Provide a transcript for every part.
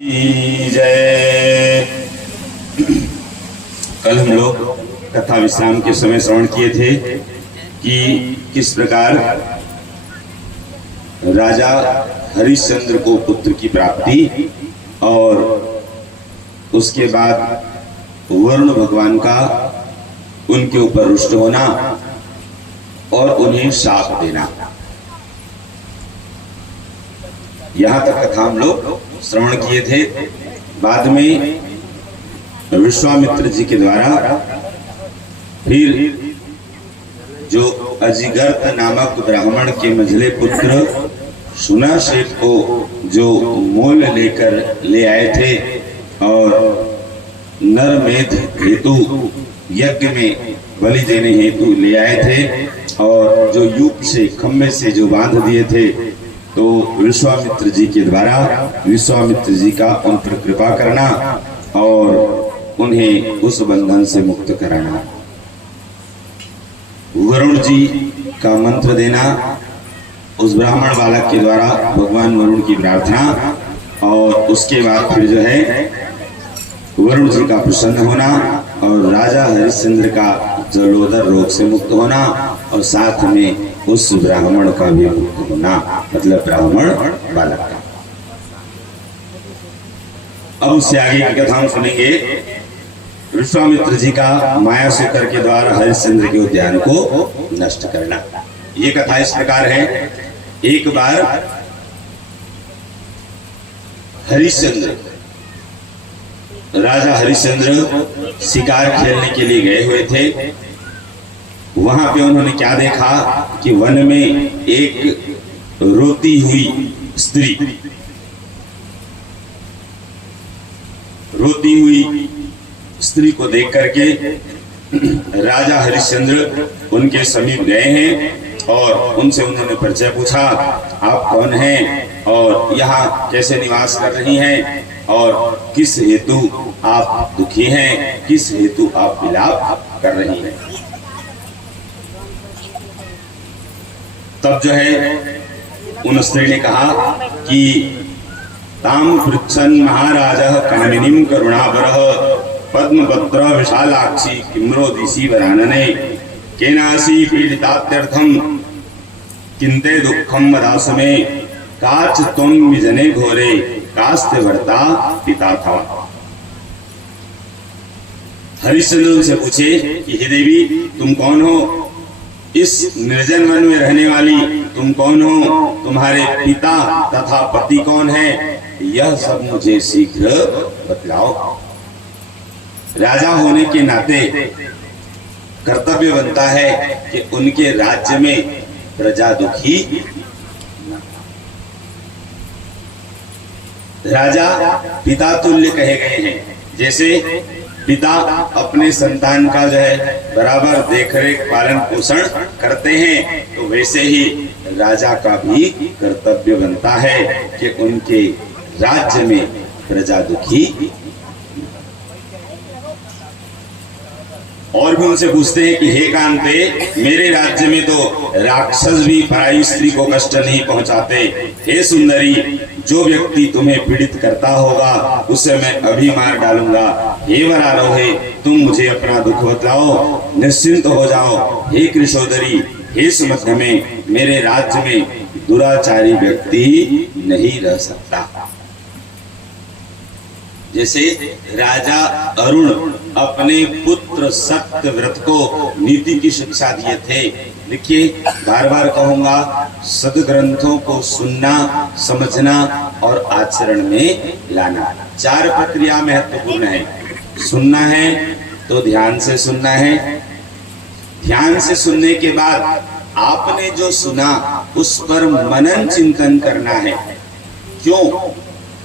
जय। कल हम लोग कथा विश्राम के समय श्रवण किए थे कि किस प्रकार राजा हरिश्चंद्र को पुत्र की प्राप्ति और उसके बाद वरुण भगवान का उनके ऊपर रुष्ट होना और उन्हें शाप देना, यहां तक कथा हम लोग श्रवण किए थे। बाद में विश्वामित्र जी के द्वारा फिर जो अजिगर्त नामक ब्राह्मण के मंझले पुत्र सुनाशेप को जो मोल लेकर ले आए थे और नरमेध हेतु यज्ञ में बलि देने हेतु ले आए थे और जो यूप से खम्भे से जो बांध दिए थे, तो विश्वामित्र जी के द्वारा विश्वामित्र जी का उन पर कृपा करना और उन्हें उस बंधन से मुक्त कराना, वरुण जी का मंत्र देना, उस ब्राह्मण बालक के द्वारा भगवान वरुण की प्रार्थना और उसके बाद फिर जो है वरुण जी का प्रसन्न होना और राजा हरिश्चंद्र का जलोदर रोग से मुक्त होना और साथ में उस ब्राह्मण का भी मुक्त होना, मतलब ब्राह्मण बालक का। अब उससे आगे की कथा हम सुनेंगे। विश्वामित्र जी का माया शेखर के द्वारा हरिश्चंद्र के उद्यान को नष्ट करना। ये कथा इस प्रकार है। एक बार हरिश्चंद्र, राजा हरिश्चंद्र शिकार खेलने के लिए गए हुए थे। वहां पे उन्होंने क्या देखा कि वन में एक रोती हुई स्त्री को देख करके राजा हरिश्चंद्र उनके समीप गए हैं और उनसे उन्होंने परिचय पूछा, आप कौन हैं और यहाँ कैसे निवास कर रही हैं और किस हेतु आप दुखी हैं, किस हेतु आप विलाप कर रही हैं। तब जो है उन स्त्री ने कहा कि ताम पृच्छन महाराजः कामिनीं करुणावरः पद्मपत्र विशालाक्षी किम्रोदिसी वरानने केनासी पीडितात्यर्थं किन्ते दुःखं वदासमे काच त्वं विजने घोरे कास्ते वर्ता पिता था। हरिश्चंद्र से पूछे कि हे देवी, तुम कौन हो, इस निर्जन वन में रहने वाली तुम कौन हो, तुम्हारे पिता तथा पति कौन है, यह सब मुझे शीघ्र बतलाओ। राजा होने के नाते कर्तव्य बनता है कि उनके राज्य में प्रजा दुखी। राजा पिता तुल्य कहे गए हैं। जैसे पिता अपने संतान का जो है बराबर देखरेख पालन पोषण करते हैं, तो वैसे ही राजा का भी कर्तव्य बनता है कि उनके राज्य में प्रजा दुखी। और भी उनसे पूछते हैं कि हे कांते, मेरे राज्य में तो राक्षस भी पराई स्त्री को कष्ट नहीं पहुंचाते। हे सुंदरी, जो व्यक्ति तुम्हें पीड़ित करता होगा उसे मैं अभी मार डालूंगा। हे वरारोहे, तुम मुझे अपना दुख बतलाओ, निश्चिंत हो जाओ। हे कृशोदरी, हे सुमध्य में, मेरे राज्य में दुराचारी व्यक्ति नहीं रह सकता। जैसे राजा अरुण अपने पुत्र सत्यव्रत को नीति की शिक्षा दिए थे। देखिए, बार बार कहूंगा, सदग्रंथों को सुनना, समझना और आचरण में लाना। 4 प्रक्रिया महत्वपूर्ण है। सुनना है तो ध्यान से सुनना है। ध्यान से सुनने के बाद आपने जो सुना उस पर मनन चिंतन करना है। क्यों?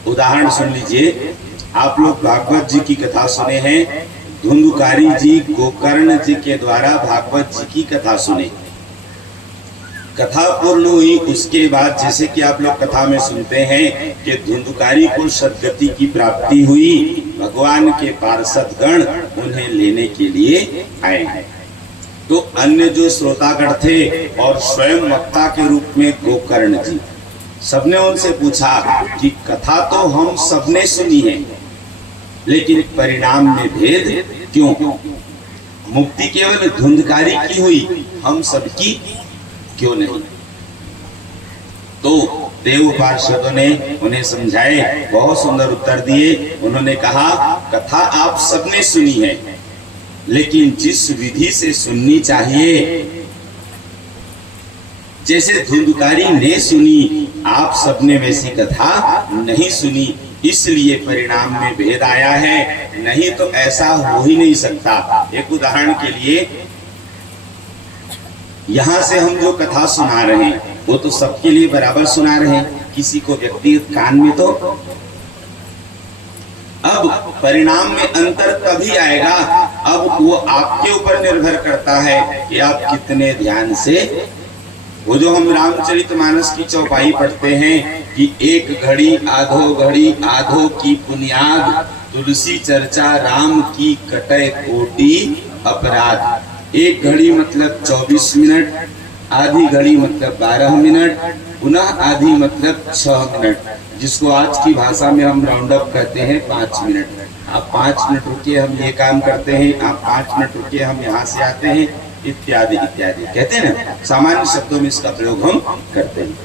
उदाहरण सुन लीजिए। आप लोग भागवत जी की कथा सुने हैं। धुंधुकारी जी गोकर्ण जी के द्वारा भागवत जी की कथा सुने। कथा पूर्ण हुई, उसके बाद जैसे कि आप लोग कथा में सुनते हैं कि धुंधुकारी को सद्गति की प्राप्ति हुई, भगवान के पार्षद गण उन्हें लेने के लिए आए हैं। तो अन्य जो श्रोतागण थे और स्वयं वक्ता के रूप में गोकर्ण जी, सबने उनसे पूछा कि कथा तो हम सबने सुनी है, लेकिन परिणाम में भेद क्यों? मुक्ति केवल धुंधकारी की हुई, हम सबकी क्यों नहीं? तो देव पार्षदों ने उन्हें समझाए, बहुत सुंदर उत्तर दिए। उन्होंने कहा कथा आप सबने सुनी है, लेकिन जिस विधि से सुननी चाहिए, जैसे धुंधकारी ने सुनी, आप सबने वैसी कथा नहीं सुनी, इसलिए परिणाम में भेद आया है, नहीं तो ऐसा हो ही नहीं सकता। एक उदाहरण के लिए, यहां से हम जो कथा सुना रहे हैं वो तो सबके लिए बराबर सुना रहे हैं, किसी को व्यक्तिगत कान में तो। अब परिणाम में अंतर तभी आएगा, अब वो आपके ऊपर निर्भर करता है कि आप कितने ध्यान से, वो जो हम रामचरितमानस की चौपाई पढ़ते हैं कि एक घड़ी आधो की पुनियाद, तुलसी चर्चा राम की कटे कोटि अपराध। एक घड़ी मतलब 24 मिनट, आधी घड़ी मतलब 12 मिनट, पुनः आधी मतलब 6 मिनट, जिसको आज की भाषा में हम राउंड अप कहते हैं 5 मिनट। आप 5 मिनट रुकिए, हम ये काम करते हैं, आप 5 मिनट रुकिए, हम यहाँ से आते हैं, इत्यादि इत्यादि कहते हैं ना, सामान्य शब्दों में इसका प्रयोग हम करते हैं।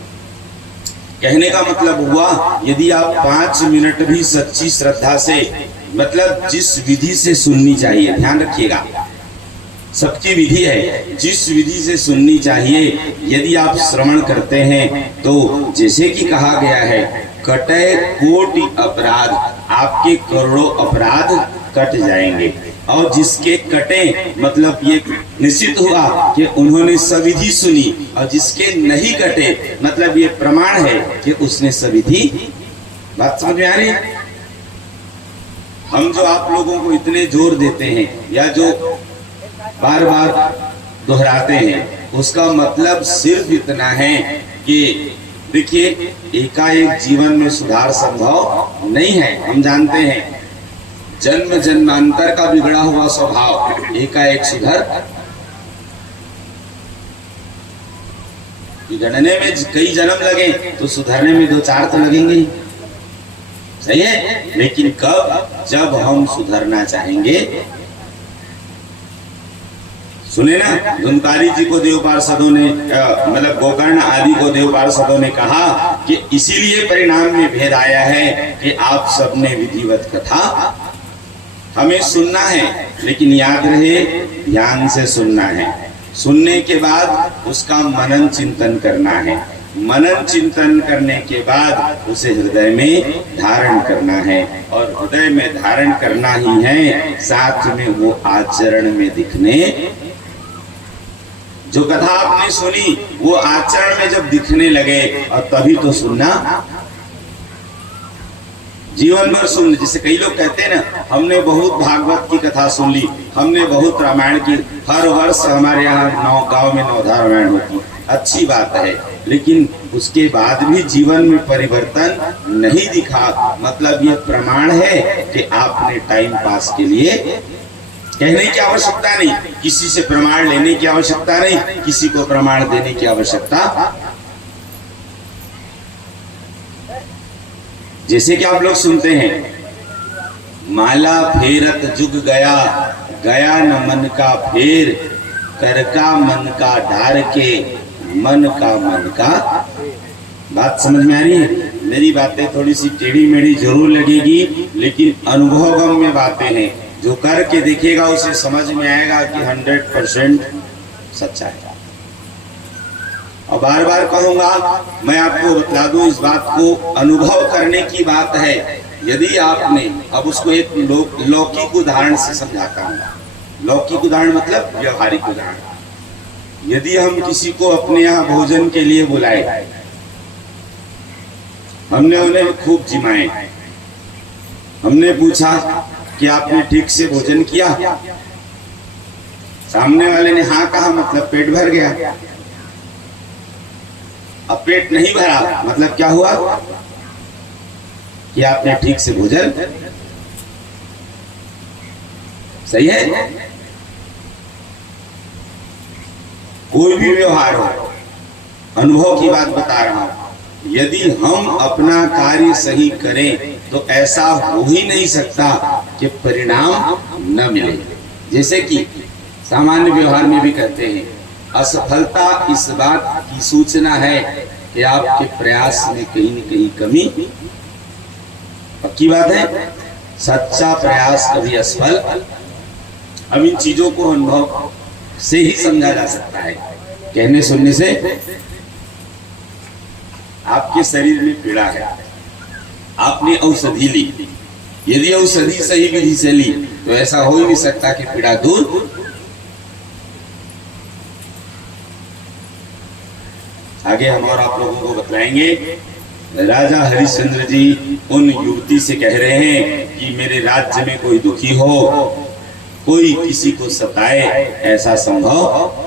कहने का मतलब हुआ, यदि आप 5 मिनट भी सच्ची श्रद्धा से, मतलब जिस विधि से सुननी चाहिए, ध्यान रखिएगा सबकी विधि है, जिस विधि से सुननी चाहिए, यदि आप श्रवण करते हैं तो जैसे कि कहा गया है, कटे कोटि अपराध, आपके करोड़ों अपराध कट जाएंगे। और जिसके कटे मतलब ये निश्चित हुआ कि उन्होंने सविधि सुनी, और जिसके नहीं कटे मतलब ये प्रमाण है कि उसने सविधि। बात समझ में आ रही है? हम जो आप लोगों को इतने जोर देते हैं या जो बार बार दोहराते हैं, उसका मतलब सिर्फ इतना है कि देखिए, एकाएक जीवन में सुधार संभव नहीं है। हम जानते हैं जन्म जन्मांतर का बिगड़ा हुआ स्वभाव एकाएक सुधर, बिगड़ने में कई जन्म लगे तो सुधरने में 2-4 तो लगेंगे ही, सही है। लेकिन कब? जब हम सुधरना चाहेंगे। सुने ना, धुंधकारी जी को देव पार्षदों ने मतलब गोकर्ण आदि को देव पार्षदों ने कहा कि इसीलिए परिणाम में भेद आया है कि आप सबने विधिवत कथा हमें सुनना है, लेकिन याद रहे ध्यान से सुनना है। सुनने के बाद उसका मनन चिंतन करना है, मनन चिंतन करने के बाद उसे हृदय में धारण करना है, और हृदय में धारण करना ही है, साथ में वो आचरण में दिखने। जो कथा आपने सुनी वो आचरण में जब दिखने लगे, और तभी तो सुनना, जीवन भर सुन। जैसे कई लोग कहते हैं ना, हमने बहुत भागवत की कथा सुन ली, हमने बहुत रामायण की, हर वर्ष हमारे यहाँ गांव में नवधा रामायण होती, अच्छी बात है, लेकिन उसके बाद भी जीवन में परिवर्तन नहीं दिखा, मतलब ये प्रमाण है कि आपने टाइम पास के लिए, कहने की आवश्यकता नहीं, किसी से प्रमाण लेने की आवश्यकता नहीं, किसी को प्रमाण देने की आवश्यकता। जैसे कि आप लोग सुनते हैं, माला फेरत जुग गया, गया न मन का फेर, कर का मन का ढार के, मन का मन का। बात समझ में आ रही है? मेरी बातें थोड़ी सी टेढ़ी मेढ़ी जरूर लगेगी, लेकिन अनुभवगम में बातें हैं, जो करके देखेगा उसे समझ में आएगा कि 100% सच्चा है। और बार बार कहूंगा, मैं आपको बता दूं, इस बात को अनुभव करने की बात है। यदि आपने, अब उसको एक लौकिक उदाहरण से समझाता हूं। लौकिक उदाहरण मतलब व्यवहारिक उदाहरण। यदि हम किसी को अपने यहाँ भोजन के लिए बुलाए, हमने उन्हें खूब जिमाए, हमने पूछा कि आपने ठीक से भोजन किया, सामने वाले ने हाँ कहा, मतलब पेट भर गया। अब पेट नहीं भरा मतलब क्या हुआ कि आपने ठीक से भोजन, सही है। कोई भी व्यवहार हो, अनुभव की बात बता रहा हूं, यदि हम अपना कार्य सही करें तो ऐसा हो ही नहीं सकता कि परिणाम न मिले। जैसे कि सामान्य व्यवहार में भी कहते हैं, असफलता इस बात की सूचना है कि आपके प्रयास में कहीं न कहीं कमी। पक्की बात है, सच्चा प्रयास कभी असफल। अब इन चीजों को अनुभव से ही समझा जा सकता है, कहने सुनने से। आपके शरीर में पीड़ा है, आपने औषधि ली, यदि औषधि सही विधि से ली तो ऐसा हो ही नहीं सकता कि पीड़ा दूर। आगे हम और आप लोगों को बतलाएंगे। राजा हरिश्चंद्र जी उन युवती से कह रहे हैं कि मेरे राज्य में कोई दुखी हो, कोई किसी को सताए, ऐसा संभव।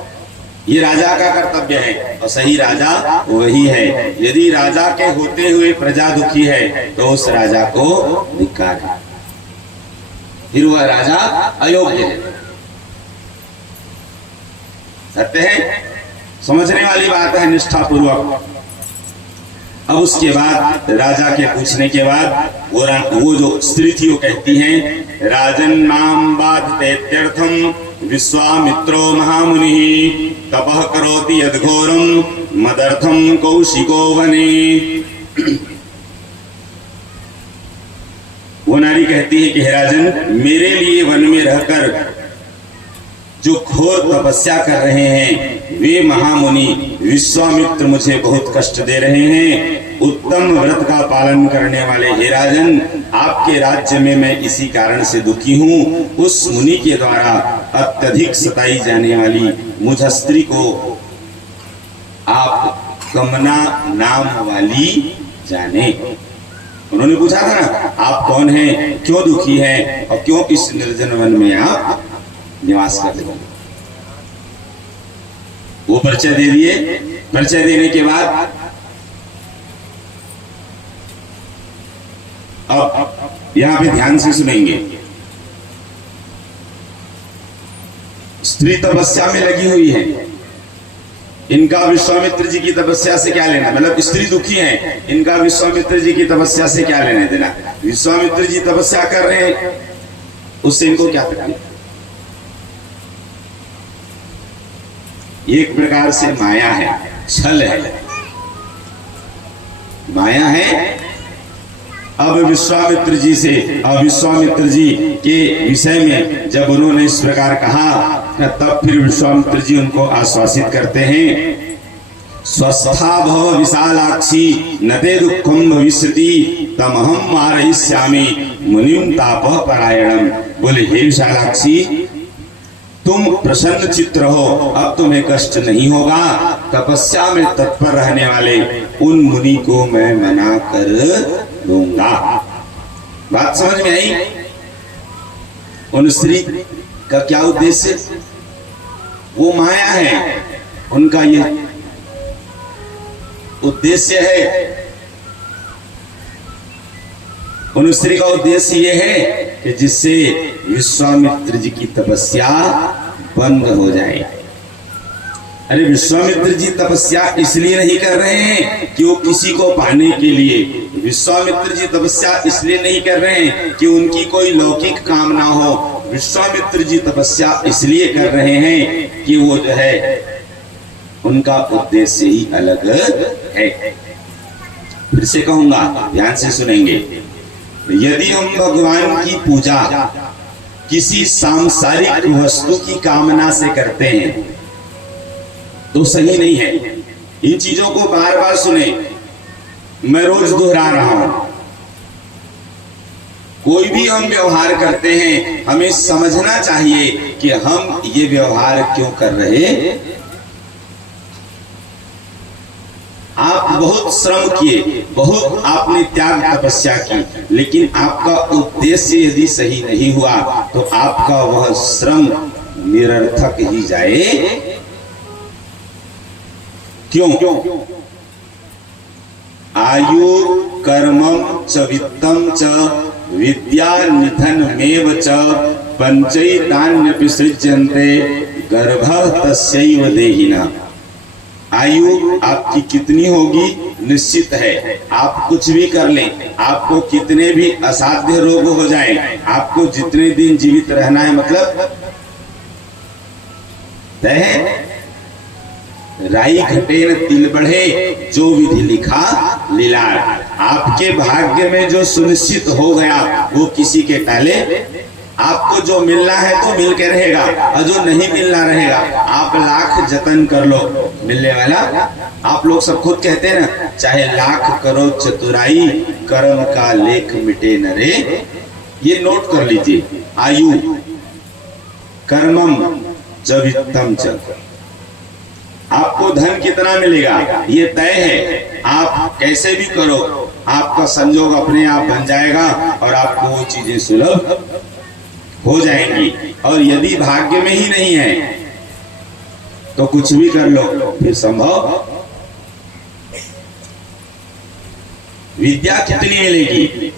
ये राजा का कर्तव्य है और सही राजा वही है। यदि राजा के होते हुए प्रजा दुखी है तो उस राजा को धिक्कार है, फिर वह राजा अयोग्य है। सत्य है, समझने वाली बात है निष्ठापूर्वक। अब उसके बाद राजा के पूछने के बाद वो जो स्त्री थी वो कहती हैं, राजन माम बाध्यर्थम विश्वामित्रो महामुनि तपः करोति यद्घोरम मदर्थम कौशिको वने। वो नारी कहती है कि हे राजन, मेरे लिए वन में रहकर जो घोर तपस्या कर रहे हैं वे महामुनि विश्वामित्र मुझे बहुत कष्ट दे रहे हैं। उत्तम व्रत का पालन करने वाले हे राजन, आपके राज्य में मैं इसी कारण से दुखी हूँ। उस मुनि के द्वारा अत्यधिक सताई जाने वाली मुझ स्त्री को आप कमना नाम वाली जाने। उन्होंने पूछा था ना, आप कौन हैं, क्यों दुखी हैं और क्यों इस निर्जन वन में आप निवास कर रहे। वो परिचय दे दिए। परिचय देने के बाद अब यहां पे ध्यान से सुनेंगे। स्त्री तपस्या में लगी हुई है, इनका विश्वामित्र जी की तपस्या से क्या लेना। मतलब स्त्री दुखी है, इनका विश्वामित्र जी की तपस्या से क्या लेना देना। विश्वामित्र जी तपस्या कर रहे हैं, उससे इनको क्या तकलीफ। एक प्रकार से माया है, छल है, माया है। अब विश्वामित्र जी के विषय में जब उन्होंने इस प्रकार कहा, तब फिर विश्वामित्र जी उनको आश्वासित करते हैं, स्वस्था भव विशालाक्षी न ते दुःखम भविष्यति तमहं मारयिष्यामि मुनिं तापः परायणम। बोले हे विशालाक्षी, तुम प्रसन्न चित्त रहो, अब तुम्हें कष्ट नहीं होगा। तपस्या में तत्पर रहने वाले उन मुनि को मैं मना कर दूंगा। बात समझ में आई। उन स्त्री का क्या उद्देश्य, वो माया है, उनका ये उद्देश्य है। उन स्त्री का उद्देश्य ये है कि जिससे विश्वामित्र जी की तपस्या बंद हो जाए। अरे विश्वामित्र जी तपस्या इसलिए नहीं कर रहे हैं कि वो किसी को पाने के लिए, विश्वामित्र जी तपस्या इसलिए नहीं कर रहे हैं कि उनकी कोई लौकिक कामना हो। विश्वामित्र जी तपस्या इसलिए कर रहे हैं कि वो जो है उनका उद्देश्य ही अलग है। फिर से कहूंगा, ध्यान से सुनेंगे। यदि हम भगवान की पूजा किसी सांसारिक वस्तु की कामना से करते हैं तो सही नहीं है। इन चीजों को बार बार सुने, मैं रोज दोहरा रहा हूं। कोई भी हम व्यवहार करते हैं, हमें समझना चाहिए कि हम ये व्यवहार क्यों कर रहे हैं। आप बहुत श्रम किए, बहुत आपने त्याग तपस्या की, लेकिन आपका उद्देश्य यदि सही नहीं हुआ तो आपका वह श्रम निरर्थक ही जाए। क्यों? आयु कर्मम च वित्तम च विद्या निधनमेव च पंचैतान्यपि सृज्यन्ते गर्भः तस्यैव देहिना। आयु आपकी कितनी होगी निश्चित है। आप कुछ भी कर लें, आपको कितने भी असाध्य रोग हो जाए, आपको जितने दिन जीवित रहना है मतलब तय है। राई घटे न तिल बढ़े, जो विधि लिखा लीलार। आपके भाग्य में जो सुनिश्चित हो गया वो किसी के टाले। आपको जो मिलना है तो मिल के रहेगा, और जो नहीं मिलना रहेगा आप लाख जतन कर लो, मिलने वाला। आप लोग सब खुद कहते हैं ना, चाहे लाख करो चतुराई, कर्म का लेख मिटे न रे। ये नोट कर लीजिए, आयु कर्मम जवित्तम च। आपको धन कितना मिलेगा ये तय है। आप कैसे भी करो, आपका संजोग अपने आप बन जाएगा और आपको वो चीजें सुलभ हो जाएंगी। और यदि भाग्य में ही नहीं है तो कुछ भी कर लो फिर संभव। विद्या कितनी मिलेगी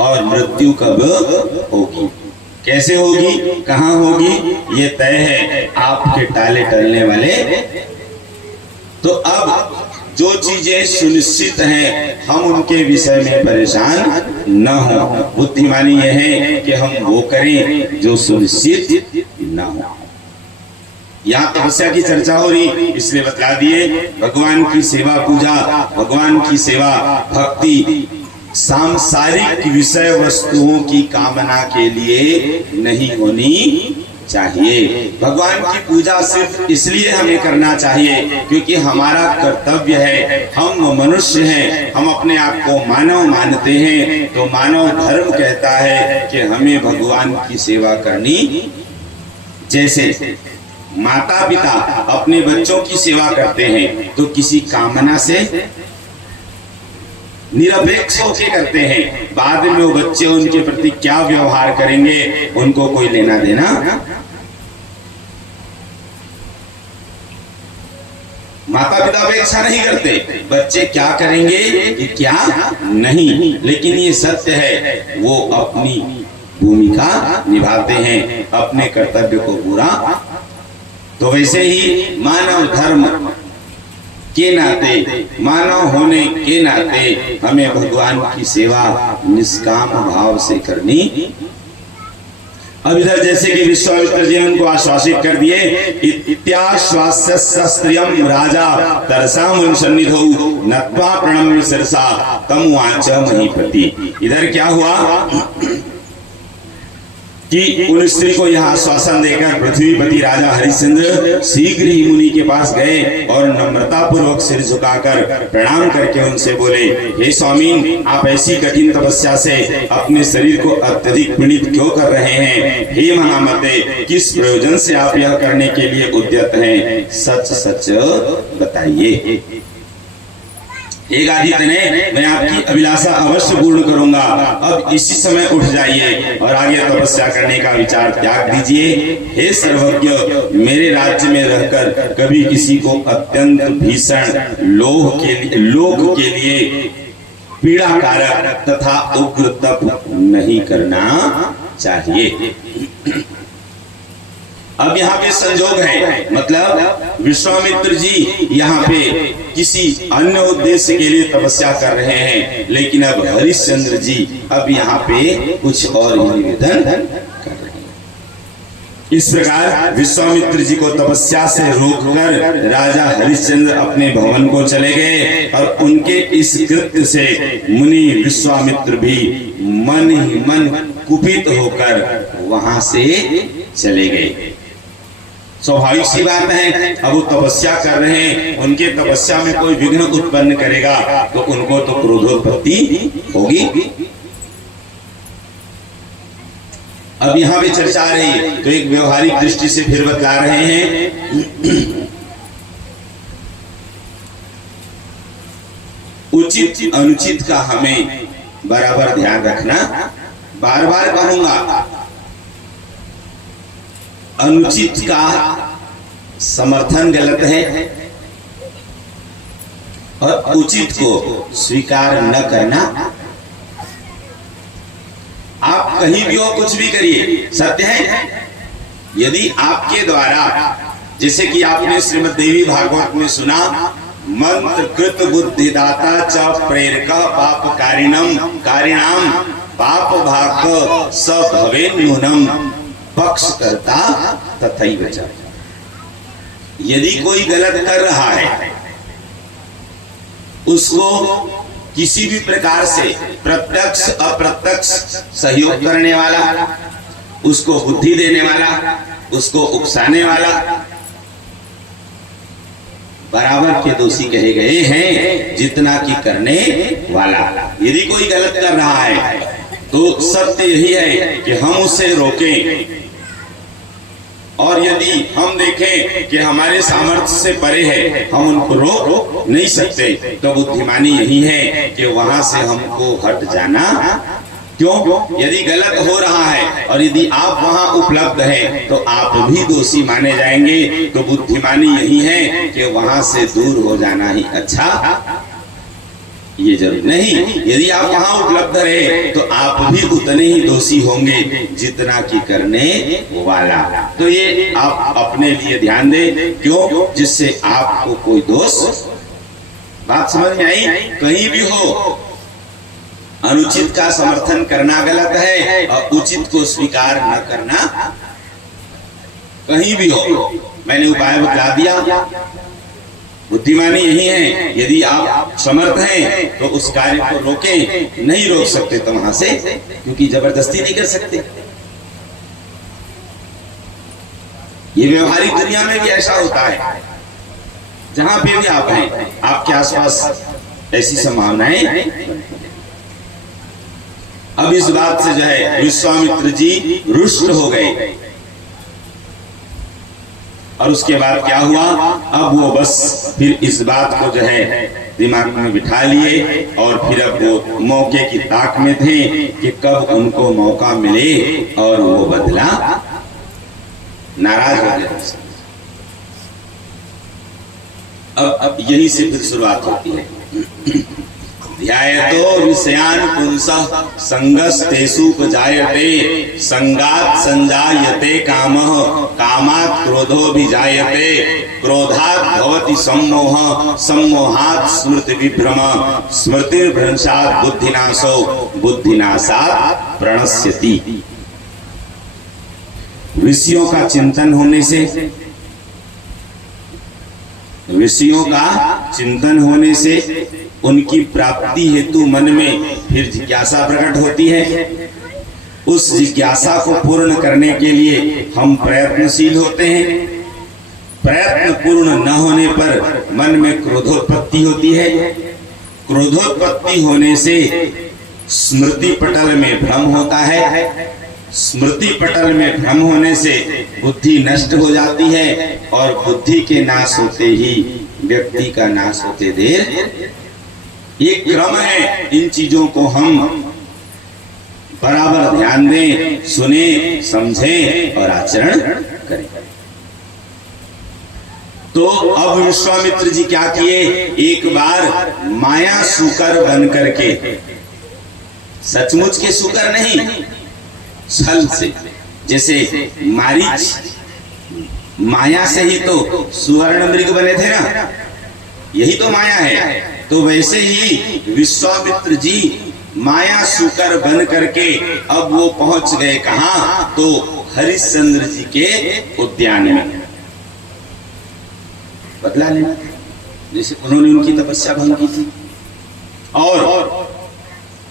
और मृत्यु कब होगी, कैसे होगी, कहां होगी, ये तय है आपके टाले टलने वाले। तो अब जो चीजें सुनिश्चित हैं हम उनके विषय में परेशान न हो। बुद्धिमानी यह है कि हम वो करें जो सुनिश्चित न हो। यहाँ तपस्या की चर्चा हो रही, इसलिए बता दिए भगवान की सेवा पूजा, भगवान की सेवा भक्ति सांसारिक विषय वस्तुओं की कामना के लिए नहीं होनी चाहिए। भगवान की पूजा सिर्फ इसलिए हमें करना चाहिए क्योंकि हमारा कर्तव्य है। हम मनुष्य हैं, हम अपने आप को मानव मानते हैं, तो मानव धर्म कहता है कि हमें भगवान की सेवा करनी। जैसे माता पिता अपने बच्चों की सेवा करते हैं तो किसी कामना से निरपेक्ष होकर करते हैं। बाद में वो बच्चे उनके प्रति क्या व्यवहार करेंगे उनको कोई लेना देना। माता पिता अपेक्षा नहीं करते बच्चे क्या करेंगे कि क्या नहीं, लेकिन ये सत्य है वो अपनी भूमिका निभाते हैं, अपने कर्तव्य को पूरा। तो वैसे ही मानव धर्म के नाते, मानव होने के नाते हमें भगवान की सेवा निष्काम भाव से करनी। अब इधर जैसे कि विश्वामित्र जी ने उनको आश्वासित कर दिए, इत्याश्वास्य शस्त्रियम राजा तरसाम सन्निधौ नत्वा प्रणम्य शिरसा तम वाच महीपति। इधर क्या हुआ कि उन स्त्री को यह आश्वासन देकर पृथ्वीपति राजा हरिश्चंद्र शीघ्र ही मुनि के पास गए और नम्रता पूर्वक सिर झुकाकर प्रणाम करके उनसे बोले, हे स्वामी, आप ऐसी कठिन तपस्या से अपने शरीर को अत्यधिक पीड़ित क्यों कर रहे हैं? हे महामते, किस प्रयोजन से आप यह करने के लिए उद्यत हैं? सच सच बताइए। एक आदित्य ने, मैं आपकी अभिलाषा अवश्य पूर्ण करूंगा। अब इसी समय उठ जाइए और आगे तपस्या करने का विचार त्याग दीजिए। हे सर्वज्ञ, मेरे राज्य में रहकर कभी किसी को अत्यंत भीषण लोक के लिए पीड़ाकारक तथा उग्र तप नहीं करना चाहिए। अब यहाँ पे संजोग है, मतलब विश्वामित्र जी यहाँ पे किसी अन्य उद्देश्य के लिए तपस्या कर रहे हैं, लेकिन अब हरिश्चंद्र जी अब यहाँ पे कुछ और ही निवेदन कर रहे हैं। इस प्रकार विश्वामित्र जी को तपस्या से रोककर राजा हरिश्चंद्र अपने भवन को चले गए और उनके इस कृत्य से मुनि विश्वामित्र भी मन ही मन कुपित होकर वहां से चले गए। स्वाभाविक सी बात है, अब वो तपस्या कर रहे हैं, उनके तपस्या में कोई विघ्न उत्पन्न करेगा तो उनको तो क्रोधोत्पत्ति होगी। अब यहाँ पे चर्चा आ रही है तो एक व्यवहारिक दृष्टि से फिर बतला रहे हैं। उचित अनुचित का हमें बराबर ध्यान रखना। बार बार कहूंगा, अनुचित का समर्थन गलत है और उचित को स्वीकार न करना। आप कहीं भी हो, कुछ भी करिए, सत्य है यदि आपके द्वारा जैसे कि आपने श्रीमद् देवी भागवत में सुना, मंत्र कृत बुद्धिदाता च प्रेरक पाप कारिणाम पाप भाग स भवे न्यूनम पक्ष करता तथैव च। यदि कोई गलत कर रहा है, उसको किसी भी प्रकार से प्रत्यक्ष अप्रत्यक्ष सहयोग करने वाला, उसको बुद्धि देने वाला, उसको उकसाने वाला बराबर के दोषी कहे गए हैं जितना कि करने वाला। यदि कोई गलत कर रहा है तो सत्य यही है कि हम उसे रोकें, और यदि हम देखें कि हमारे सामर्थ्य से परे है, हम उनको रोक नहीं सकते, तो बुद्धिमानी यही है कि वहां से हमको हट जाना। क्यों? यदि गलत हो रहा है और यदि आप वहां उपलब्ध हैं तो आप भी दोषी माने जाएंगे, तो बुद्धिमानी यही है कि वहां से दूर हो जाना ही अच्छा। ये जरूर नहीं, यदि आप वहां उपलब्ध रहे तो आप भी उतने ही दोषी होंगे जितना कि करने वाला। तो ये आप अपने लिए ध्यान दें। क्यों? जिससे आपको कोई दोष, बात समझ में आई? कहीं भी हो, अनुचित का समर्थन करना गलत है और उचित को स्वीकार न करना, कहीं भी हो। मैंने उपाय बता दिया। बुद्धिमानी यही है, यदि आप समर्थ हैं तो उस कार्य को रोकें। नहीं रोक सकते तो वहां से, क्योंकि जबरदस्ती नहीं कर सकते। ये व्यवहारिक दुनिया में भी ऐसा होता है, जहां पे भी आप हैं, आपके आसपास ऐसी संभावनाएं। अब इस बात से जो है विश्वामित्र जी रुष्ट हो गए, और उसके बाद क्या हुआ? अब वो बस फिर इस बात को जो है दिमाग में बिठा लिए, और फिर अब वो मौके की ताक में थे कि कब उनको मौका मिले और वो बदला, नाराज हो गए। अब यही से फिर शुरुआत होती है। ध्यायतो विषयान पुंसः संगस्तेषुपजायते, संगात् संजायते कामः, कामात् क्रोधो विजायते, क्रोधात् भवति सम्मोहः, सम्मोहात् स्मृति विभ्रम, स्मृतिर्भ्रंशात् बुद्धिनाशो, बुद्धिनाशात् प्रणश्यति। ऋषियों का चिंतन होने से, ऋषियों का चिंतन होने से उनकी प्राप्ति हेतु मन में फिर जिज्ञासा प्रकट होती है। उस जिज्ञासा को पूर्ण करने के लिए हम प्रयत्नशील होते हैं। प्रयत्न पूर्ण न होने पर मन में क्रोधोत्पत्ति होती है। क्रोधोत्पत्ति होने से स्मृति पटल में भ्रम होता है। स्मृति पटल में भ्रम होने से बुद्धि नष्ट हो जाती है, और बुद्धि के नाश होते ही व्यक्ति का नाश होते देर। ये क्रम है, इन चीजों को हम बराबर ध्यान दें, सुने, समझें और आचरण करें। तो अब विश्वामित्र जी क्या किए? एक बार माया सुकर बन करके, सचमुच के सुकर नहीं, छल से, जैसे मारीच माया से ही तो सुवर्ण मृग बने थे ना, यही तो माया है। तो वैसे ही विश्वामित्र जी माया सुकर बन करके अब वो पहुंच गए कहां? तो हरिश्चंद्र जी के उद्यान में। बदला लेना, जैसे उन्होंने उनकी तपस्या भंग की थी। और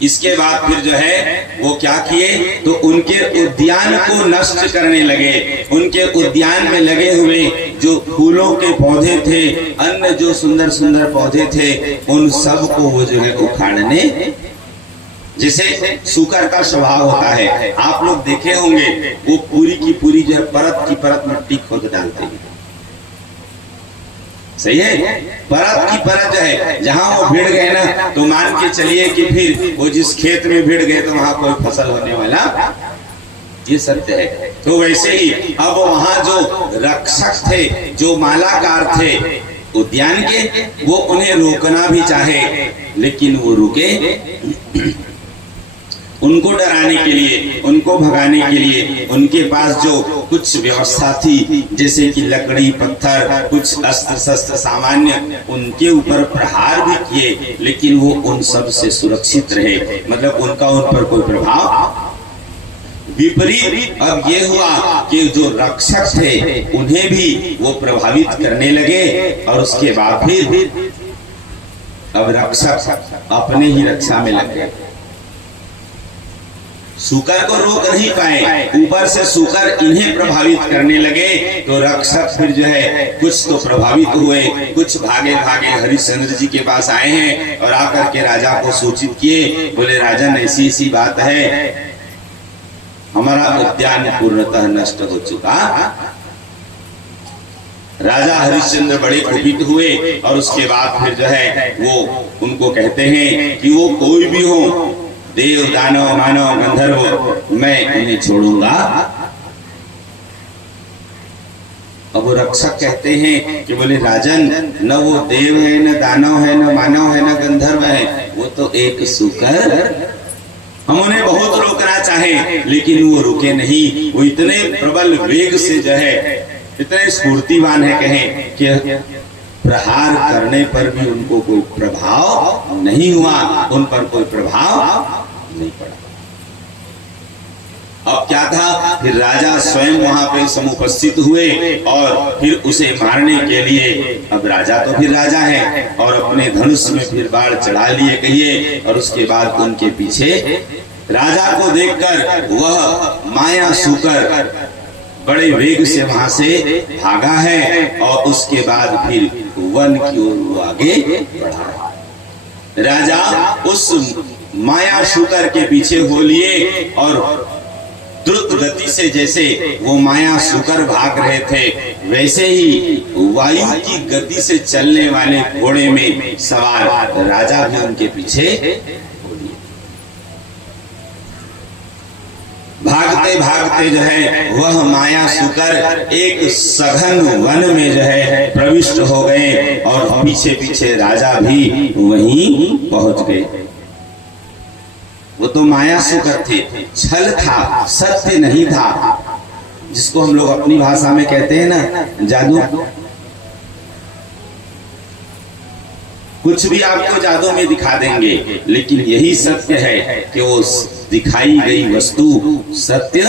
इसके बाद फिर जो है वो क्या किए? तो उनके उद्यान को नष्ट करने लगे। उनके उद्यान में लगे हुए जो फूलों के पौधे थे, अन्य जो सुंदर सुंदर पौधे थे, उन सब को वो जो है उखाड़ने, जैसे सूकर का स्वभाव होता है। आप लोग देखे होंगे, वो पूरी की पूरी जो है परत की परत मिट्टी खोद डालते हैं। सही है? परत की परत जो है, जहां वो भिड़ गए ना, तो मान के चलिए कि फिर वो जिस खेत में भिड़ गए तो वहां कोई फसल होने वाला, ये सत्य है। तो वैसे ही अब वहां जो रक्षक थे, जो मालाकार थे उद्यान के, वो उन्हें रोकना भी चाहे, लेकिन वो रुके। उनको डराने के लिए, उनको भगाने के लिए उनके पास जो कुछ व्यवस्था थी, जैसे कि लकड़ी, पत्थर, कुछ अस्त्र शस्त्र सामान्य, उनके ऊपर प्रहार भी किए, लेकिन वो उन सब से सुरक्षित रहे, मतलब उनका उन पर कोई प्रभाव। विपरीत अब ये हुआ कि जो रक्षक थे उन्हें भी वो प्रभावित करने लगे, और उसके बाद फिर अब रक्षक अपने ही रक्षा में लग गए। सूकर को रोक नहीं पाए, ऊपर से सूकर इन्हें प्रभावित करने लगे, तो रक्षक फिर जो है कुछ तो प्रभावित हुए, कुछ भागे भागे हरिश्चंद्र जी के पास आए हैं और आकर के राजा को सूचित किए, बोले राजन ऐसी ऐसी बात है, हमारा उद्यान पूर्णतः नष्ट हो चुका। राजा हरिश्चंद्र बड़े कुपित हुए, और उसके बाद फिर जो है वो उनको कहते हैं कि वो कोई भी हो, देव, दानव, मानव, गंधर्व, मैं उन्हें छोड़ूंगा। अब वो रक्षक कहते हैं कि बोले राजन, न वो देव है, न दानव है, न मानव है, न गंधर्व है, वो तो एक सूकर। हम उन्हें बहुत रोकना चाहे लेकिन वो रुके नहीं, वो इतने प्रबल वेग से जो है, इतने स्फूर्तिवान है, कहें कि प्रहार करने पर भी उनको कोई प्रभाव नहीं हुआ, उन पर कोई प्रभाव नहीं पड़ा। अब क्या था, फिर राजा स्वयं वहां पे समुपस्थित हुए और फिर उसे मारने के लिए, अब राजा तो फिर राजा है, और अपने धनुष में फिर बाण चढ़ा लिए कहिए, और उसके बाद उनके पीछे राजा को देखकर वह माया सूकर बड़े वेग से वहां से भागा है, और उसके बाद फिर वन की ओर वो आगे बढ़ा। राजा उस माया शूकर के पीछे हो लिए, और द्रुत गति से जैसे वो माया शूकर भाग रहे थे, वैसे ही वायु की गति से चलने वाले घोड़े में सवार राजा भी उनके पीछे हो लिए। भागते भागते जो है वह माया शूकर एक सघन वन में जो है प्रविष्ट हो गए, और पीछे पीछे राजा भी वहीं पहुंच गए। वो तो माया शूकर थे, छल था, सत्य नहीं था, जिसको हम लोग अपनी भाषा में कहते हैं ना जादू। कुछ भी आपको जादू में दिखा देंगे, लेकिन यही सत्य है कि वो दिखाई गई वस्तु सत्य,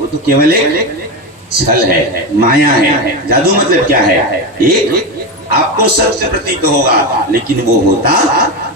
वो तो केवल एक छल है, माया है। जादू मतलब क्या है, एक आपको सत्य प्रतीत होगा लेकिन वो होता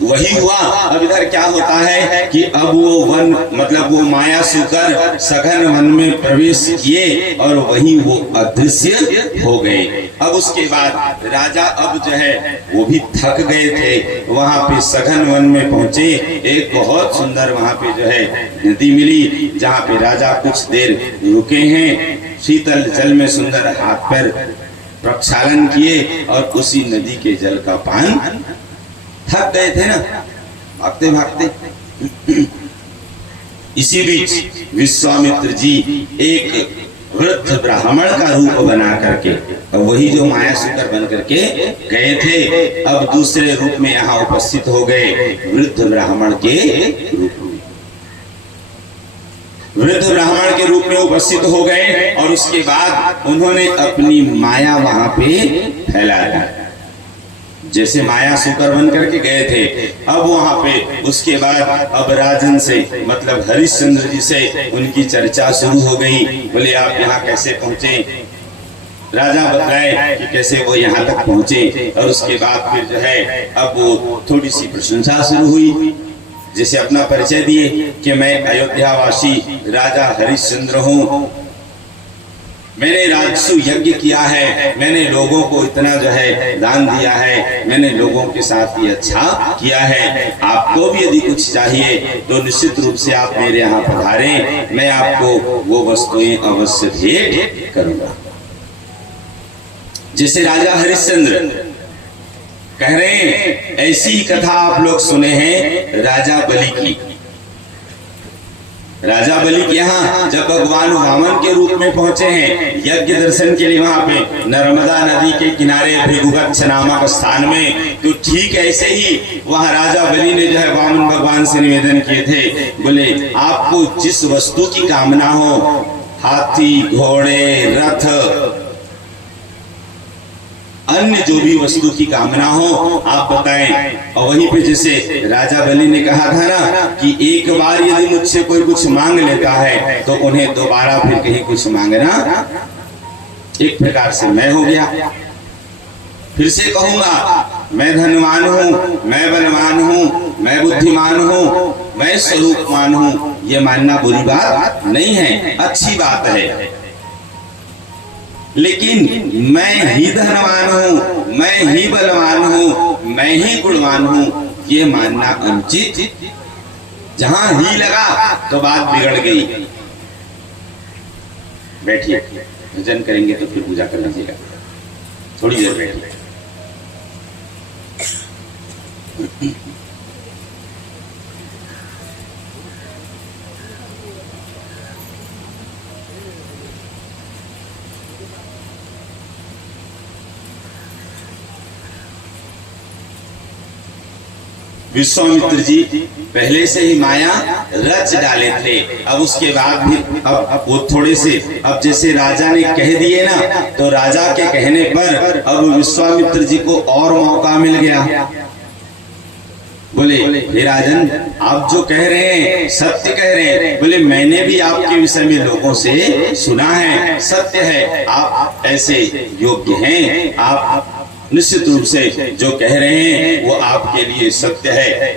वही हुआ। अब इधर क्या होता है कि अब वो वन मतलब वो माया शूकर सघन वन में प्रवेश किए और वहीं वो अदृश्य हो गए। अब उसके बाद राजा अब जो है वो भी थक गए थे, वहां पे सघन वन में पहुंचे। एक बहुत सुंदर वहां पे जो है नदी मिली, जहाँ पे राजा कुछ देर रुके हैं, शीतल जल में सुंदर हाथ पैर प्रक्षालन किए और उसी नदी के जल का पान। थक गए थे ना भागते भागते। इसी बीच विश्वामित्र जी एक वृद्ध ब्राह्मण का रूप बना करके, वही जो माया शूकर बन करके गए थे, अब दूसरे रूप में यहाँ उपस्थित हो गए, वृद्ध ब्राह्मण के रूप में। वृद्ध ब्राह्मण के रूप में उपस्थित हो गए और उसके बाद उन्होंने अपनी माया वहां पे फैला दी। जैसे माया शूकर बन करके गए थे, अब वहां पे उसके बाद अब राजन से मतलब हरिश्चंद्र जी से उनकी चर्चा शुरू हो गई। बोले आप यहाँ कैसे पहुंचे? राजा बताए कि कैसे वो यहाँ तक पहुंचे, और उसके बाद फिर जो है अब वो थोड़ी सी प्रशंसा शुरू हुई। जैसे अपना परिचय दिए कि मैं अयोध्यावासी राजा हरिश्चंद्र हूँ, मैंने राजसु यज्ञ किया है, मैंने लोगों को इतना जो है दान दिया है, मैंने लोगों के साथ ये अच्छा किया है। आपको भी यदि कुछ चाहिए तो निश्चित रूप से आप मेरे यहाँ पधारें, मैं आपको वो वस्तुएं अवश्य भेंट करूंगा। जैसे राजा हरिश्चंद्र कह रहे हैं, ऐसी कथा आप लोग सुने हैं राजा बलि की। राजा बलि के यहाँ जब भगवान वामन के रूप में पहुंचे हैं यज्ञ दर्शन के लिए वहां पे नर्मदा नदी के किनारे भृगुगच्छ नामक स्थान में, तो ठीक ऐसे ही वहां राजा बलि ने जो है वामन भगवान से निवेदन किए थे, बोले आपको जिस वस्तु की कामना हो, हाथी घोड़े रथ अन्य जो भी वस्तु की कामना हो आप बताएं। और वहीं पे जैसे राजा बलि ने कहा था ना कि एक बार यदि मुझसे कोई कुछ मांग लेता है तो उन्हें दोबारा फिर कहीं कुछ मांगना, एक प्रकार से मैं हो गया। फिर से कहूंगा, मैं धनवान हूं, मैं बलवान हूं, मैं बुद्धिमान हूं, मैं स्वरूपमान हूं, ये मानना बुरी बात नहीं है, अच्छी बात है। लेकिन मैं ही धनवान हूं, मैं ही बलवान हूं, मैं ही गुणवान हूं, ये मानना अनुचित। जहां ही लगा तो बात बिगड़ गई। बैठिए, भजन करेंगे तो फिर पूजा कर लीजिएगा, थोड़ी देर बैठिए। विश्वामित्र जी पहले से ही माया रच डाले थे। अब उसके बाद भी अब वो थोड़े से, अब जैसे राजा ने कह दिए ना, तो राजा के कहने पर अब विश्वामित्र जी को और मौका मिल गया। बोले हे राजन, आप जो कह रहे हैं सत्य कह रहे हैं। बोले मैंने भी आपके विषय में लोगों से सुना है, सत्य है, आप ऐसे योग्य हैं, आप निश्चित रूप से जो कह रहे हैं वो आपके लिए सत्य है।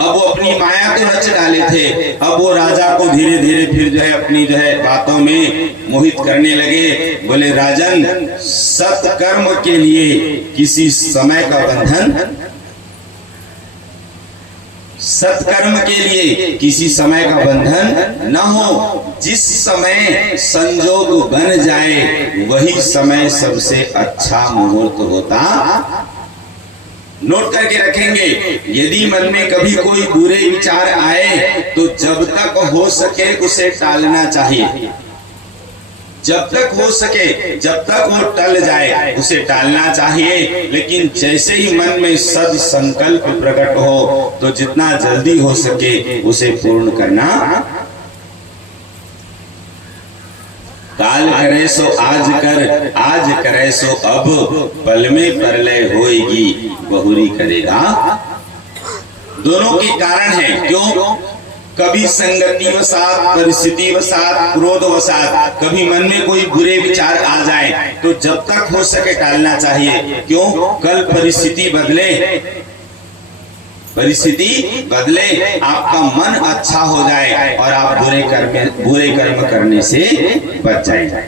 अब वो अपनी माया को रच डाले थे, अब वो राजा को धीरे धीरे फिर जो है अपनी जो है बातों में मोहित करने लगे। बोले राजन, सत्कर्म के लिए किसी समय का बंधन, सत्कर्म के लिए किसी समय का बंधन न हो। जिस समय संजोग बन जाए वही समय सबसे अच्छा मुहूर्त होता। नोट करके रखेंगे, यदि मन में कभी कोई बुरे विचार आए तो जब तक हो सके उसे टालना चाहिए। जब तक हो सके, जब तक वो टल जाए उसे टालना चाहिए। लेकिन जैसे ही मन में सद संकल्प प्रकट हो तो जितना जल्दी हो सके उसे पूर्ण करना। काल करे सो आज कर, आज करे सो अब, पल में परलय होएगी बहुरी करेगा। दोनों के कारण है। क्यों? कभी संगति वसात, परिस्थिति वसात, क्रोध वसात, कभी मन में कोई बुरे विचार आ जाए तो जब तक हो सके टालना चाहिए। क्यों? कल परिस्थिति बदले, परिस्थिति बदले, आपका मन अच्छा हो जाए और आप बुरे कर्म करने से बच जाए।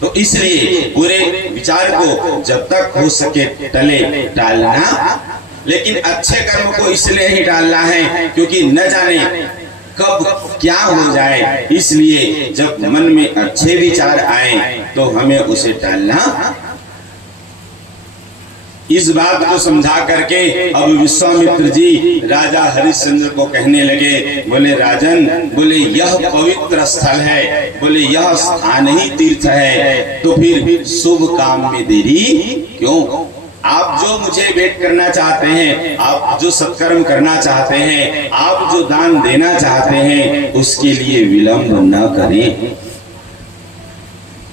तो इसलिए बुरे विचार को जब तक हो सके टले टालना। लेकिन अच्छे कर्म को इसलिए ही डालना है क्योंकि न जाने कब क्या हो जाए। इसलिए जब मन में अच्छे विचार आए तो हमें उसे टालना। इस बात को समझा करके अब विश्वामित्र जी राजा हरिश्चंद्र को कहने लगे, बोले राजन, बोले यह पवित्र स्थल है, बोले यह स्थान ही तीर्थ है, तो फिर शुभ काम में देरी क्यों? आप जो मुझे भेंट करना चाहते हैं, आप जो सत्कर्म करना चाहते हैं, आप जो दान देना चाहते हैं, उसके लिए विलंब न करें।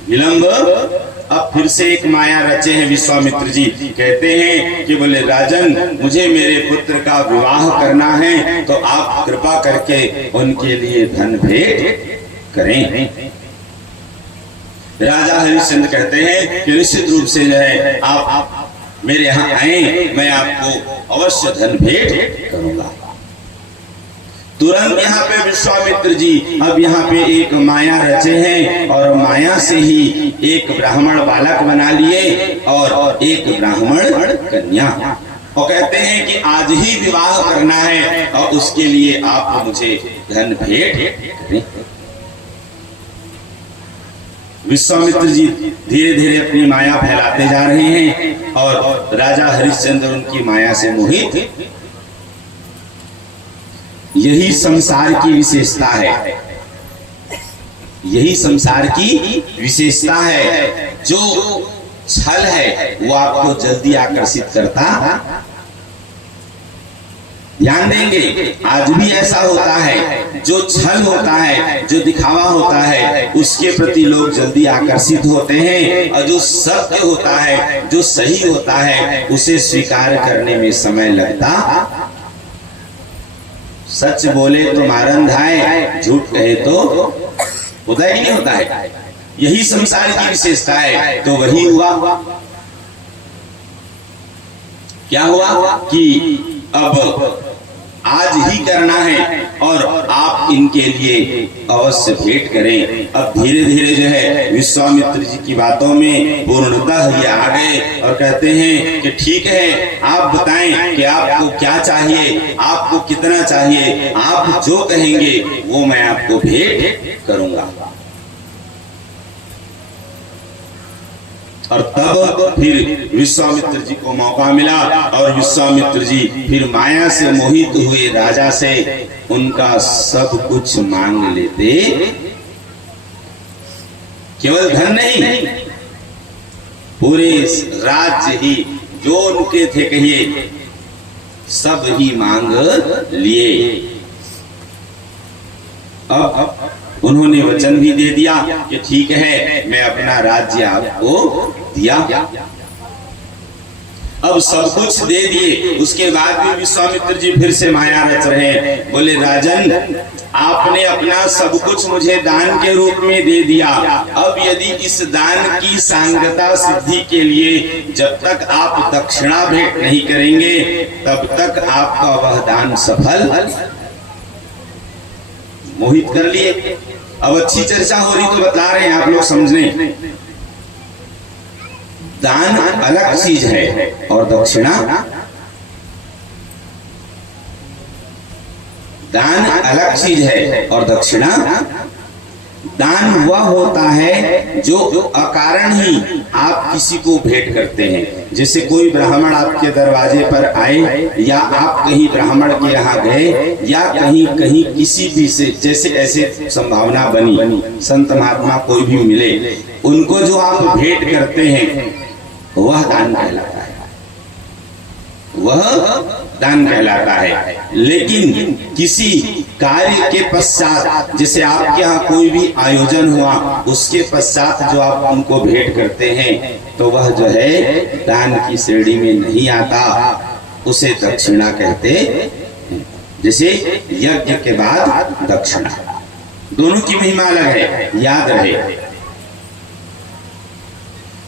विलंब, अब फिर से एक माया रचे हैं विश्वामित्र जी। कहते हैं कि बोले राजन, मुझे मेरे पुत्र का विवाह करना है तो आप कृपा करके उनके लिए धन भेंट करें। राजा हरिश्चंद्र कहते हैं कि निश्चित रूप से जो है आप मेरे यहाँ आए, मैं आपको अवश्य धन भेंट करूंगा। तुरंत यहाँ पे विश्वामित्र जी अब यहाँ पे एक माया रचे हैं और माया से ही एक ब्राह्मण बालक बना लिए और एक ब्राह्मण कन्या, और कहते हैं कि आज ही विवाह करना है और उसके लिए आप मुझे धन भेंट करें। विश्वामित्र जी धीरे धीरे अपनी माया फैलाते जा रहे हैं और राजा हरिश्चंद्र उनकी माया से मोहित यही संसार की विशेषता है, यही संसार की विशेषता है। जो छल है वो आपको जल्दी आकर्षित करता। ध्यान देंगे, आज भी ऐसा होता है, जो छल होता है, जो दिखावा होता है, उसके प्रति लोग जल्दी आकर्षित होते हैं, और जो सत्य होता है, जो सही होता है, उसे स्वीकार करने में समय लगता। सच बोले तो मारन धाए, झूठ कहे तो होता ही नहीं होता है। यही संसार की विशेषता है। तो वही हुआ, क्या हुआ कि अब आज ही करना है और आप इनके लिए अवश्य भेंट करें। अब धीरे धीरे जो है विश्वामित्र जी की बातों में पूर्णतः ये आ गए और कहते हैं कि ठीक है, आप बताएं कि आपको क्या चाहिए, आपको कितना चाहिए, आप जो कहेंगे वो मैं आपको भेंट करूंगा। और तब फिर विश्वामित्र जी को मौका मिला और विश्वामित्र जी फिर माया से मोहित हुए राजा से उनका सब कुछ मांग लेते। केवल धन नहीं, पूरे राज्य ही जो उनके थे कहिए सब ही मांग लिए। अब उन्होंने वचन भी दे दिया कि ठीक है, मैं अपना राज्य आपको दिया। अब सब कुछ दे दिए, उसके बाद भी विश्वामित्र जी फिर से माया रच रहे हैं। बोले राजन, आपने अपना सब कुछ मुझे दान के रूप में दे दिया। अब यदि इस दान की सांगता सिद्धि के लिए जब तक आप दक्षिणा भेंट नहीं करेंगे तब तक आपका वह दान सफल। मोहित कर लिए। अब अच्छी चर्चा हो रही तो बता रहे हैं आप लोग समझने। दान अलग चीज है और दक्षिणा, दान अलग चीज है और दक्षिणा। दान वह होता है जो अकारण ही आप किसी को भेंट करते हैं। जैसे कोई ब्राह्मण आपके दरवाजे पर आए, या आप कहीं ब्राह्मण के यहाँ गए, या कहीं कहीं किसी भी से, जैसे ऐसे संभावना बनी, संत महात्मा कोई भी मिले, उनको जो आप भेंट करते हैं वह दान कहलाता है, वह दान कहलाता है। लेकिन किसी कार्य के पश्चात, जैसे आपके यहाँ कोई भी आयोजन हुआ, उसके पश्चात जो आप उनको भेंट करते हैं तो वह जो है दान की श्रेणी में नहीं आता, उसे दक्षिणा कहते हैं। जैसे यज्ञ के बाद दक्षिणा, दोनों की महिमा अलग है, याद रहे।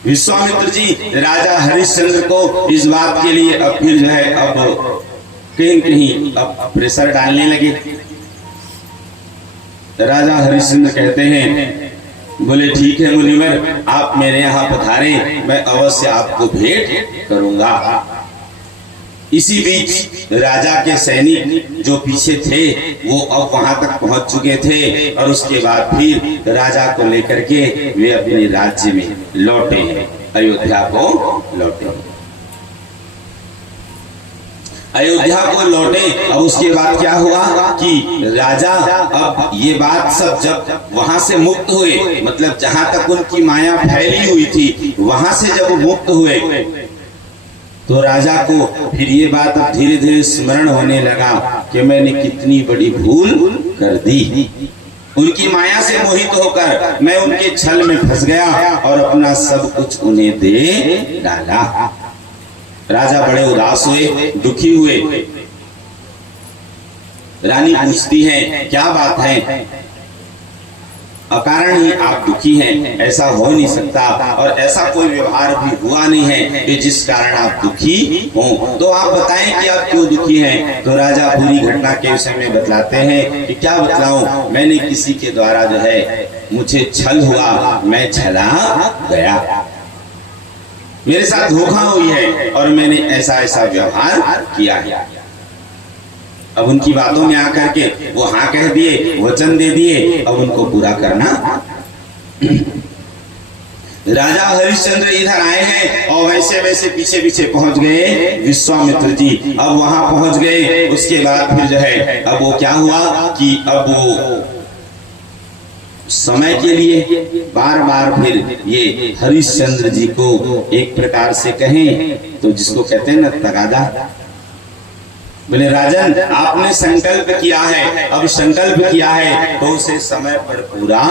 विश्वामित्र जी राजा हरिश्चंद्र को इस बात के लिए अब फिर जो है अब कहीं कहीं अब प्रेशर डालने लगे। राजा हरिश्चंद्र कहते हैं, बोले ठीक है मुनिवर, आप मेरे यहाँ पधारे, मैं अवश्य आपको भेंट करूंगा। इसी बीच राजा के सैनिक जो पीछे थे वो अब वहां तक पहुंच चुके थे, और उसके बाद फिर राजा को लेकर के वे अपने राज्य में लौटे, अयोध्या को लौटे। अयोध्या को लौटे। अब उसके बाद क्या हुआ कि राजा अब ये बात सब जब वहां से मुक्त हुए, मतलब जहां तक उनकी माया फैली हुई थी वहां से जब मुक्त हुए तो राजा को फिर ये बात अब धीरे धीरे स्मरण होने लगा कि मैंने कितनी बड़ी भूल कर दी। उनकी माया से मोहित होकर मैं उनके छल में फंस गया और अपना सब कुछ उन्हें दे डाला। राजा बड़े उदास हुए, दुखी हुए। रानी पूछती है, क्या बात है, अकारण ही आप दुखी हैं, ऐसा हो नहीं सकता, और ऐसा कोई व्यवहार भी हुआ नहीं है कि जिस कारण आप दुखी हो, तो आप बताएं कि आप क्यों दुखी हैं। तो राजा पूरी घटना के विषय में बतलाते हैं कि क्या बतलाऊं, मैंने किसी के द्वारा जो है मुझे छल हुआ, मैं छला गया, मेरे साथ धोखा हुई है और मैंने ऐसा ऐसा व्यवहार किया है। अब उनकी बातों में आकर के वो हाँ कह दिए, वचन दे दिए, अब उनको पूरा करना। राजा हरिश्चंद्र इधर आए हैं और वैसे वैसे पीछे पीछे पहुंच गए विश्वामित्र जी। अब वहां पहुंच गए, उसके बाद फिर जो है अब वो क्या हुआ कि अब वो समय के लिए बार बार फिर ये हरिश्चंद्र जी को एक प्रकार से कहें तो जिसको कहते हैं ना तगादा, बोले राजन आपने संकल्प किया है, अब संकल्प किया है तो उसे समय पर पूरा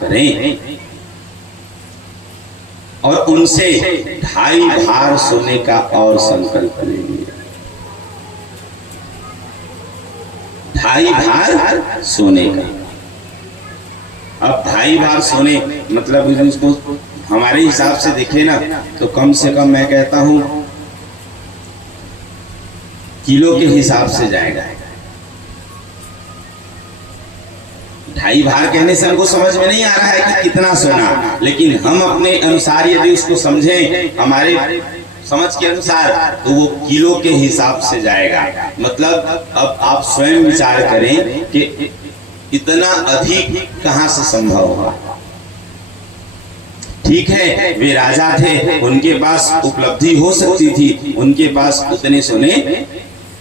करें। और उनसे 2.5 भार सोने का और संकल्प लेंगे। 2.5 भार सोने का। अब 2.5 भार सोने मतलब इसको हमारे हिसाब से देखे ना तो कम से कम मैं कहता हूं किलो के हिसाब से जाएगा। 2.5 भार कहने से हमको समझ में नहीं आ रहा है कि कितना सोना, लेकिन हम अपने अनुसार यदि उसको समझें हमारे समझ के अनुसार तो वो किलो के हिसाब से जाएगा। मतलब अब आप स्वयं विचार करें कि इतना अधिक कहां से संभव होगा। ठीक है वे राजा थे, उनके पास उपलब्धि हो सकती थी, उनके पास उतने सोने,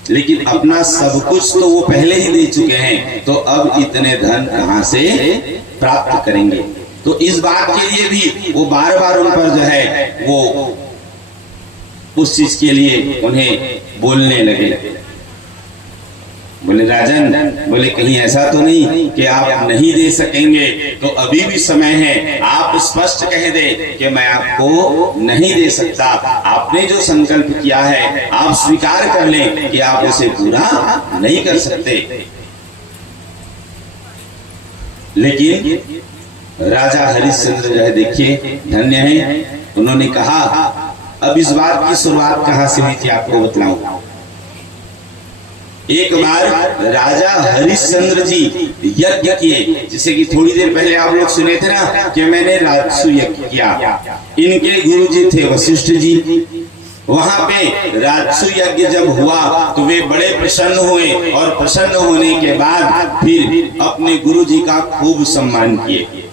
लेकिन अपना सब कुछ तो वो पहले ही दे चुके हैं, तो अब इतने धन कहां से प्राप्त करेंगे। तो इस बात के लिए भी वो बार बार उन पर जो है वो उस चीज के लिए उन्हें बोलने लगे। बोले राजन, बोले कहीं ऐसा तो नहीं कि आप नहीं दे सकेंगे, तो अभी भी समय है, आप स्पष्ट कह दे कि मैं आपको नहीं दे सकता। आपने जो संकल्प किया है आप स्वीकार कर लें कि आप उसे पूरा नहीं कर सकते। लेकिन राजा हरिश्चंद्र जो है देखिए धन्य है, उन्होंने कहा अब इस बात की शुरुआत कहां से हुई थी आपको बतलाऊं। एक बार राजा हरिश्चंद्र जी यज्ञ किए, जैसे कि थोड़ी देर पहले आप लोग सुने थे ना कि मैंने राजसु यज्ञ किया। इनके गुरु जी थे वशिष्ठ जी। वहां पे राजसु यज्ञ जब हुआ तो वे बड़े प्रसन्न हुए और प्रसन्न होने के बाद फिर अपने गुरु जी का खूब सम्मान किए।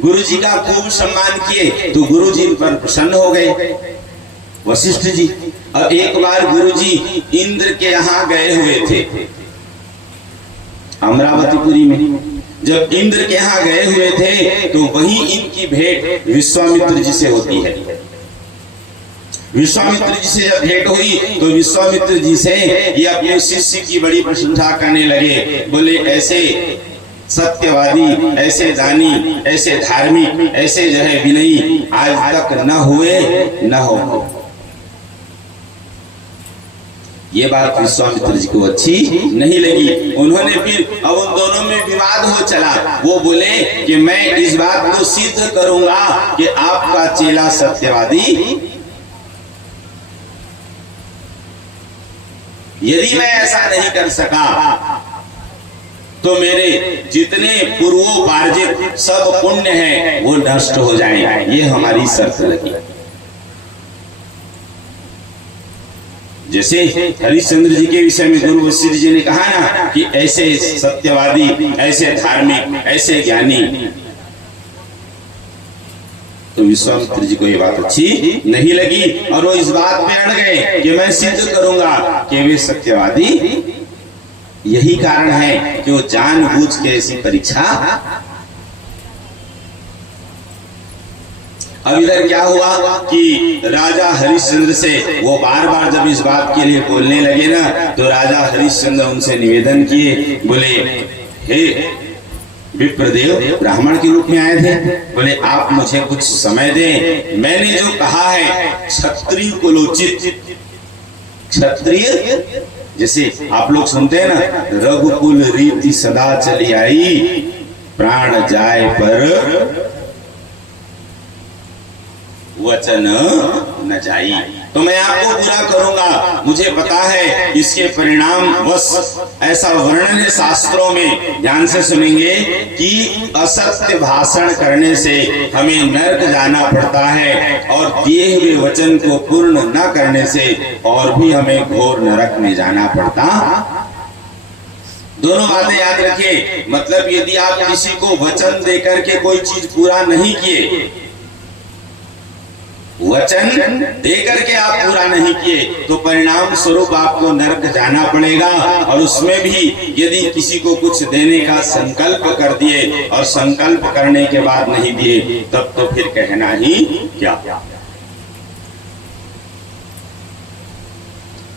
गुरु जी का खूब सम्मान किए तो गुरु जी पर प्रसन्न हो गए वशिष्ठ जी। अब एक बार गुरुजी इंद्र के यहाँ गए हुए थे अमरावतीपुरी में। जब इंद्र के यहाँ गए हुए थे तो वहीं इनकी भेंट विश्वामित्र जी से होती है। विश्वामित्र जी से जब भेंट हुई तो विश्वामित्र जी से ये अपने शिष्य की बड़ी प्रशंसा करने लगे। बोले ऐसे सत्यवादी, ऐसे दानी, ऐसे धार्मिक, ऐसे जो है विनयी आज तक न हुए न हो। ये बात विश्वामित्र जी को अच्छी नहीं लगी। उन्होंने फिर अब उन दोनों में विवाद हो चला। वो बोले कि मैं इस बात को सिद्ध करूंगा कि आपका चेला सत्यवादी, यदि मैं ऐसा नहीं कर सका तो मेरे जितने पूर्वोपार्जित सब पुण्य है वो नष्ट हो जाएंगे। ये हमारी शर्त लगी। जैसे हरिश्चंद्र जी के विषय में गुरु वशिष्ठ जी ने कहा ना कि ऐसे सत्यवादी, ऐसे धार्मिक, ऐसे ज्ञानी, तो विश्वामित्र जी को ये बात अच्छी नहीं लगी और वो इस बात पे अड़ गए कि मैं सिद्ध करूंगा कि वे सत्यवादी। यही कारण है कि वो जानबूझ के ऐसी परीक्षा। अब इधर क्या हुआ कि राजा हरिश्चंद्र से वो बार बार जब इस बात के लिए बोलने लगे ना तो राजा हरिश्चंद्र उनसे निवेदन किए। बोले हे विप्रदेव, ब्राह्मण के रूप में आए थे, बोले आप मुझे कुछ समय दें। मैंने जो कहा है क्षत्रिय कुलोचित, क्षत्रिय जैसे आप लोग सुनते हैं ना रघुकुल रीति सदा चली आई, प्राण जाए पर वचन न जाई। तो मैं आपको पूरा करूंगा। मुझे पता है इसके परिणाम वश ऐसा वर्णन है शास्त्रों में, ध्यान से सुनेंगे, कि असत्य भाषण करने से हमें नरक जाना पड़ता है और दिए हुए वचन को पूर्ण न करने से और भी हमें घोर नरक में जाना पड़ता। दोनों बातें याद रखिए। मतलब यदि आप किसी को वचन देकर के कोई चीज पूरा नहीं किए वचन देकर के आप पूरा नहीं किए तो परिणाम स्वरूप आपको नरक जाना पड़ेगा। और उसमें भी यदि किसी को कुछ देने का संकल्प कर दिए और संकल्प करने के बाद नहीं दिए तब तो फिर कहना ही क्या।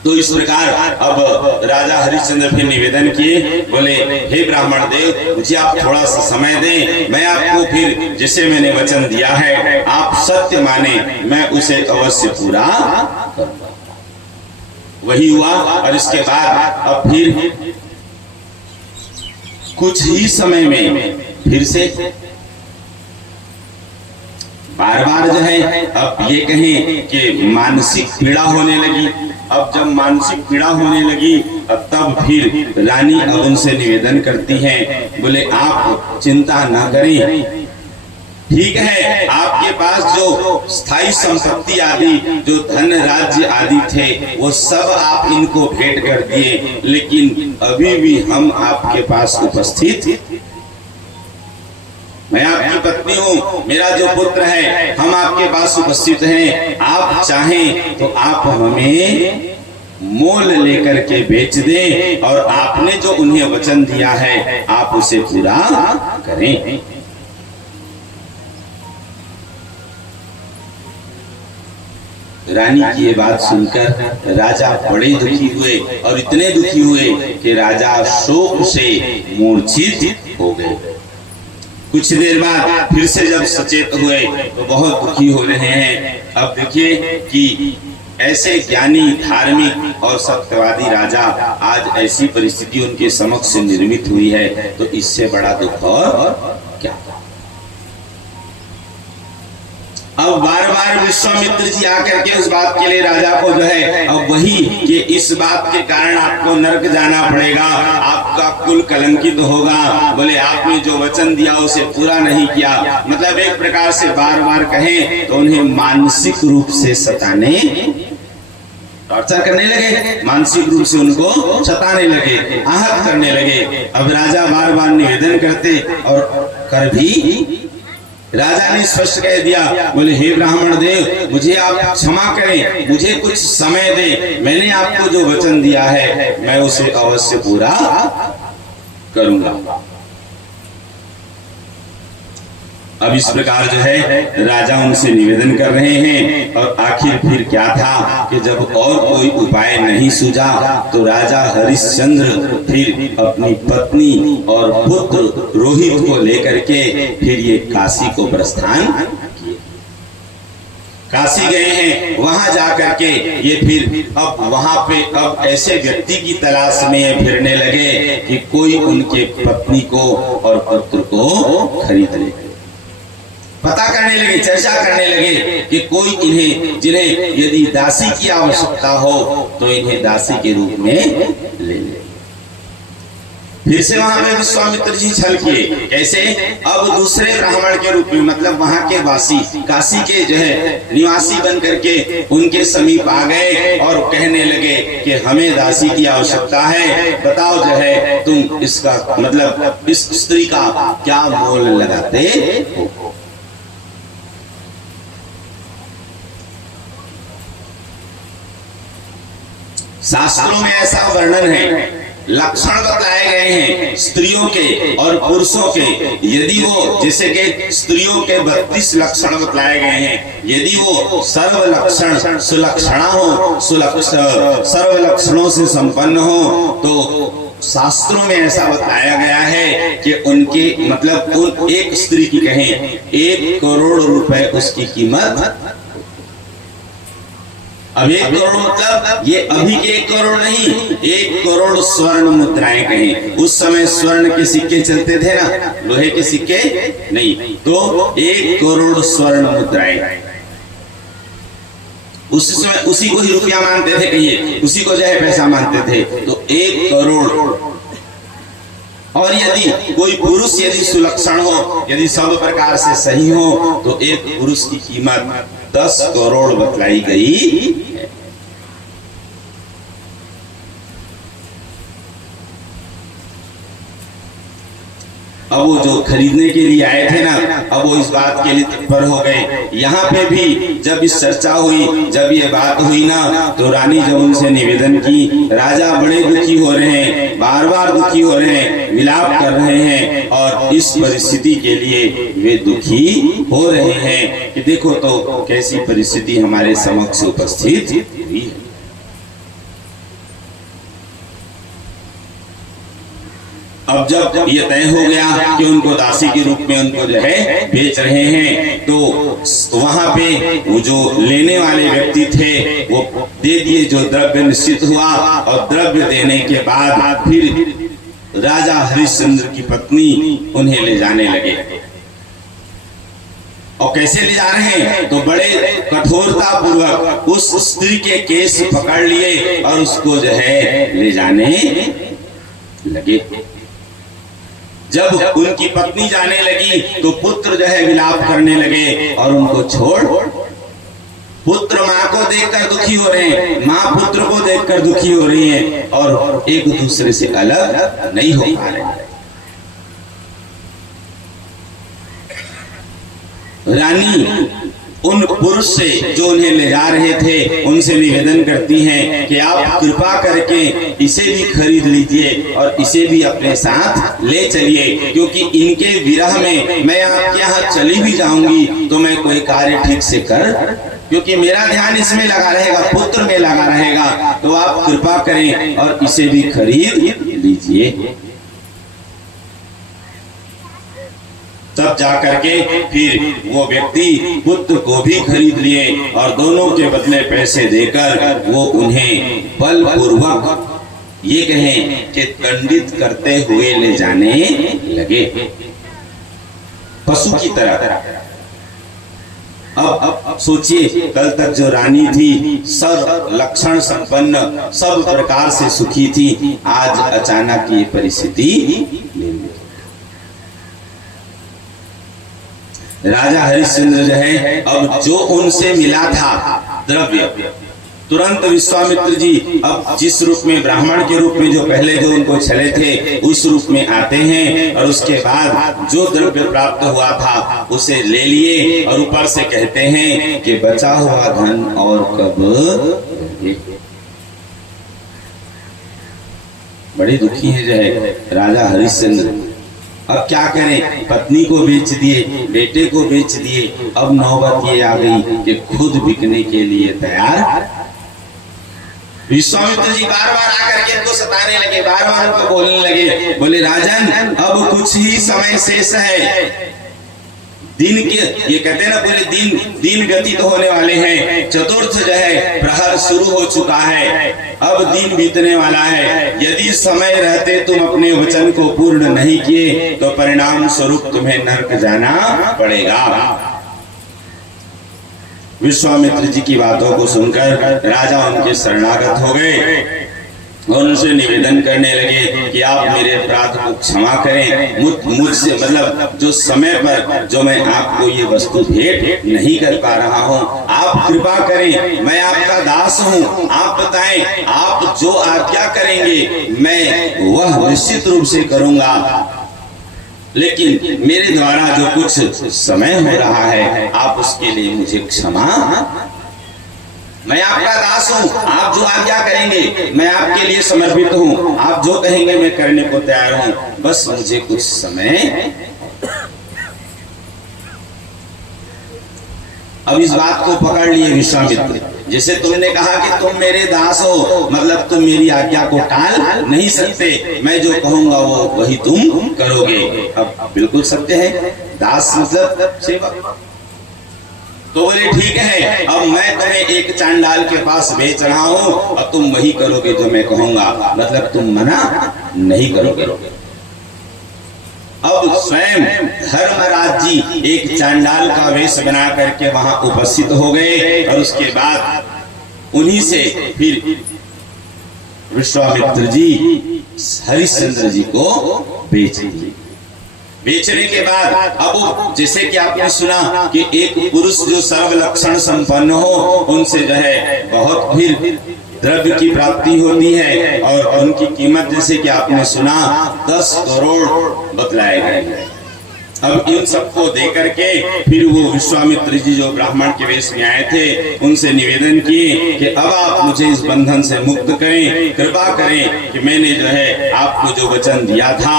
तो इस प्रकार अब राजा हरिश्चंद्र फिर निवेदन किए, बोले हे ब्राह्मण देव, मुझे आप थोड़ा सा समय दें, मैं आपको फिर जैसे मैंने वचन दिया है आप सत्य माने, मैं उसे अवश्य पूरा करूंगा। वही हुआ। और इसके बाद अब फिर कुछ ही समय में फिर से बार बार जो है अब ये कहें कि मानसिक पीड़ा होने लगी। अब जब मानसिक पीड़ा होने लगी अब तब फिर रानी अब उनसे निवेदन करती हैं, बोले आप चिंता ना करें, ठीक है आपके पास जो स्थायी संपत्ति आदि जो धन राज्य आदि थे वो सब आप इनको भेंट कर दिए, लेकिन अभी भी हम आपके पास उपस्थित, मैं आपकी पत्नी हूँ, मेरा जो पुत्र है हम आपके पास उपस्थित हैं। आप चाहें तो आप हमें मोल लेकर के बेच दें और आपने जो उन्हें वचन दिया है आप उसे पूरा करें। रानी की ये बात सुनकर राजा बड़े दुखी हुए और इतने दुखी हुए कि राजा शोक से मूर्छित हो गए। कुछ देर बाद फिर से जब सचेत हुए तो बहुत दुखी हो रहे हैं। अब देखिए कि ऐसे ज्ञानी धार्मिक और सत्यवादी राजा आज ऐसी परिस्थिति उनके समक्ष निर्मित हुई है, तो इससे बड़ा दुख और क्या। अब बार बार विश्वामित्र जी आकर के उस बात के लिए राजा को जो है अब वही कि इस बात के कारण आपको नरक जाना पड़ेगा, आपका कुल कलंकित होगा, बोले आपने जो वचन दिया उसे पूरा नहीं किया, मतलब एक प्रकार से बार बार कहें तो उन्हें मानसिक रूप से सताने, टॉर्चर करने लगे, मानसिक रूप से उनको सताने लगे, आहत करने लगे। अब राजा बार बार निवेदन करते और कर भी राजा ने स्पष्ट कह दिया, बोले हे ब्राह्मण देव, मुझे आप क्षमा करें, मुझे कुछ समय दें, मैंने आपको जो वचन दिया है मैं उसे अवश्य पूरा करूंगा। अब इस प्रकार जो है राजा उनसे निवेदन कर रहे हैं। और आखिर फिर क्या था कि जब और कोई उपाय नहीं सूझा तो राजा हरिश्चंद्र फिर अपनी पत्नी और पुत्र रोहित को लेकर के फिर ये काशी को प्रस्थान किए। काशी गए हैं, वहां जाकर के ये फिर अब वहां पे अब ऐसे व्यक्ति की तलाश में फिरने लगे कि कोई उनके पत्नी को और पुत्र को खरीद ले। पता करने लगे, चर्चा करने लगे कि कोई इन्हें, जिन्हें यदि दासी की आवश्यकता हो तो इन्हें दासी के रूप में ले ले। फिर से वहां पे विश्वामित्र जी छल किए, कैसे, अब दूसरे ब्राह्मण के रूप में, मतलब वहां के वासी, काशी के जो है निवासी बन करके उनके समीप आ गए और कहने लगे कि हमें दासी की आवश्यकता है, बताओ जो है तुम इसका मतलब इस स्त्री का क्या मोल लगाते हो। शास्त्रों में ऐसा वर्णन है, लक्षण बतलाए गए हैं स्त्रियों के और पुरुषों के। यदि वो, जैसे कि स्त्रियों के 32 लक्षण बतलाए गए हैं, यदि वो सर्व लक्षण सुलक्षणा हो, सर्व लक्षणों से संपन्न हो, तो शास्त्रों में ऐसा बताया गया है कि उनके मतलब उन एक स्त्री की कहें 1 करोड़ रुपए उसकी कीमत। अब 1 करोड़ मतलब ये अभी के 1 करोड़ नहीं, 1 करोड़ स्वर्ण मुद्राएं कहें। उस समय स्वर्ण के सिक्के चलते थे ना, लोहे के सिक्के नहीं, तो 1 करोड़ स्वर्ण मुद्राएं। उस समय उसी को ही रुपया मानते थे, कहिए उसी को जो है पैसा मानते थे, तो 1 करोड़। और यदि कोई पुरुष यदि सुलक्षण हो, यदि सब प्रकार से सही हो, तो एक पुरुष की कीमत 10 करोड़ बतलाई गई है। अब वो जो खरीदने के लिए आए थे ना, अब वो इस बात के लिए तत्पर हो गए। यहाँ पे भी जब इस चर्चा हुई, जब ये बात हुई ना, तो रानी जब उनसे निवेदन की, राजा बड़े दुखी हो रहे हैं, बार बार दुखी हो रहे हैं, विलाप कर रहे हैं, और इस परिस्थिति के लिए वे दुखी हो रहे हैं कि देखो तो कैसी परिस्थिति हमारे समक्ष उपस्थित हुई है। अब जब ये तय हो गया कि उनको दासी के रूप में उनको जो है बेच रहे हैं, तो वहां पे वो जो लेने वाले व्यक्ति थे वो दे दिए जो द्रव्य निश्चित हुआ, और द्रव्य देने के बाद फिर राजा हरिश्चंद्र की पत्नी उन्हें ले जाने लगे। और कैसे ले जा रहे हैं, तो बड़े कठोरता पूर्वक उस स्त्री के केस पकड़ लिए और उसको जो है ले जाने लगे। जब उनकी पत्नी जाने लगी तो पुत्र जो है विलाप करने लगे और उनको छोड़, पुत्र माँ को देखकर दुखी हो रहे हैं, माँ पुत्र को देखकर दुखी हो रही है, और एक दूसरे से अलग नहीं हो पा रहे। रानी उन पुरुष से जो उन्हें ले जा रहे थे उनसे निवेदन करती हैं कि आप कृपा करके इसे भी खरीद लीजिए और इसे भी अपने साथ ले चलिए, क्योंकि इनके विरह में मैं आपके यहाँ चली भी जाऊंगी तो मैं कोई कार्य ठीक से क्योंकि मेरा ध्यान इसमें लगा रहेगा, पुत्र में लगा रहेगा, तो आप कृपा करें और इसे भी खरीद लीजिए। तब जाकर के फिर वो व्यक्ति पुत्र को भी खरीद लिए और दोनों के बदले पैसे देकर वो उन्हें बलपूर्वक ये कहें कि दंडित करते हुए ले जाने लगे, पशु की तरह। अब सोचिए, कल तक जो रानी थी सब लक्षण संपन्न, सब प्रकार से सुखी थी, आज अचानक ये परिस्थिति ले ली। राजा हरिश्चंद्र जो है, अब जो उनसे मिला था द्रव्य, तुरंत विश्वामित्र जी अब जिस रूप में ब्राह्मण के रूप में जो पहले जो उनको छले थे उस रूप में आते हैं, और उसके बाद जो द्रव्य प्राप्त हुआ था उसे ले लिए और ऊपर से कहते हैं कि बचा हुआ धन और कब बड़े दुखी है जो है राजा हरिश्चंद्र। अब क्या करें, पत्नी को बेच दिए, बेटे को बेच दिए, अब नौबत ये आ गई कि खुद बिकने के लिए तैयार। विश्वामित्र जी बार बार आकर के इनको सताने लगे, बार बार उनको बोलने लगे, बोले राजन अब कुछ ही समय शेष है, दिन के ये कहते हैं ना, बोले दिन व्यतीत होने वाले हैं, चतुर्थ जो है प्रहर शुरू हो चुका है, अब दिन बीतने वाला है, यदि समय रहते तुम अपने वचन को पूर्ण नहीं किए तो परिणाम स्वरूप तुम्हें नरक जाना पड़ेगा। विश्वामित्र जी की बातों को सुनकर राजा उनके शरणागत हो गए और उनसे निवेदन करने लगे कि आप मेरे अपराध को क्षमा करें, मुझसे मतलब जो समय पर जो मैं आपको ये वस्तु भेंट नहीं कर पा रहा हूँ, आप कृपा करें, मैं आपका दास हूँ, आप बताएं, आप जो आज्ञा करेंगे मैं वह निश्चित रूप से करूँगा, लेकिन मेरे द्वारा जो कुछ समय हो रहा है आप उसके लिए मुझे क्षमा, मैं आपका दास हूँ, आप जो आज्ञा करेंगे मैं आपके लिए समर्पित हूँ, आप जो कहेंगे मैं करने को तैयार हूँ, बस मुझे कुछ समय। अब इस बात को पकड़ लिए विश्वामित्र, जैसे तुमने कहा कि तुम मेरे दास हो, मतलब तुम मेरी आज्ञा को टाल नहीं सकते, मैं जो कहूंगा वो वही तुम करोगे। अब बिल्कुल सत्य है, दास मतलब सेवक। तो बोले ठीक है, अब मैं तुम्हें एक चांडाल के पास बेच रहा हूँ और तुम वही करोगे जो मैं कहूंगा, मतलब तुम मना नहीं करोगे। अब स्वयं धर्मराज जी एक चांडाल का वेश बना करके वहां उपस्थित हो गए और उसके बाद उन्हीं से फिर विश्वामित्र जी हरिश्चंद्र जी को बेच दिए। बेचने के बाद अब जैसे कि आपने सुना कि एक पुरुष जो सर्व लक्षण संपन्न हो उनसे जो है बहुत फिर द्रव्य की प्राप्ति होती है और उनकी कीमत जैसे कि आपने सुना 10 करोड़ बतलाए गए हैं। अब इन सबको दे करके फिर वो विश्वामित्र जी जो ब्राह्मण के वेश में आए थे उनसे निवेदन किए कि अब आप मुझे इस बंधन से मुक्त करें, कृपा करें कि मैंने जो है आपको जो वचन दिया था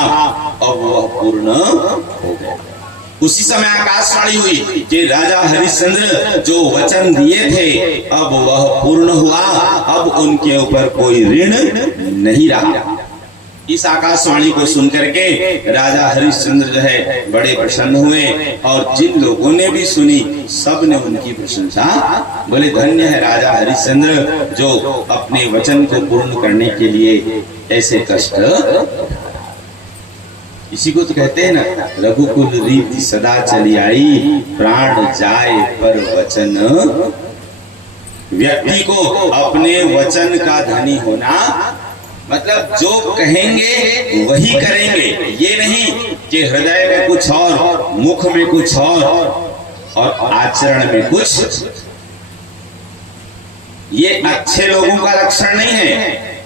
अब वह पूर्ण हो गया। उसी समय आकाशवाणी हुई कि राजा हरिश्चंद्र जो वचन दिए थे अब वह पूर्ण हुआ, अब उनके ऊपर कोई ऋण नहीं रहा। इस आकाशवाणी को सुनकर के राजा हरिश्चंद्र जो है बड़े प्रसन्न हुए और जिन लोगों ने भी सुनी सब ने उनकी प्रशंसा, बोले धन्य है राजा हरिश्चंद्र जो अपने वचन को पूर्ण करने के लिए ऐसे कष्ट। इसी को तो कहते हैं ना, रघुकुल रीति सदा चली आई, प्राण जाए पर वचन। व्यक्ति को अपने वचन का धनी होना मतलब जो कहेंगे वही करेंगे, ये नहीं कि हृदय में कुछ और, मुख में कुछ और आचरण में कुछ। ये अच्छे लोगों का लक्षण नहीं है।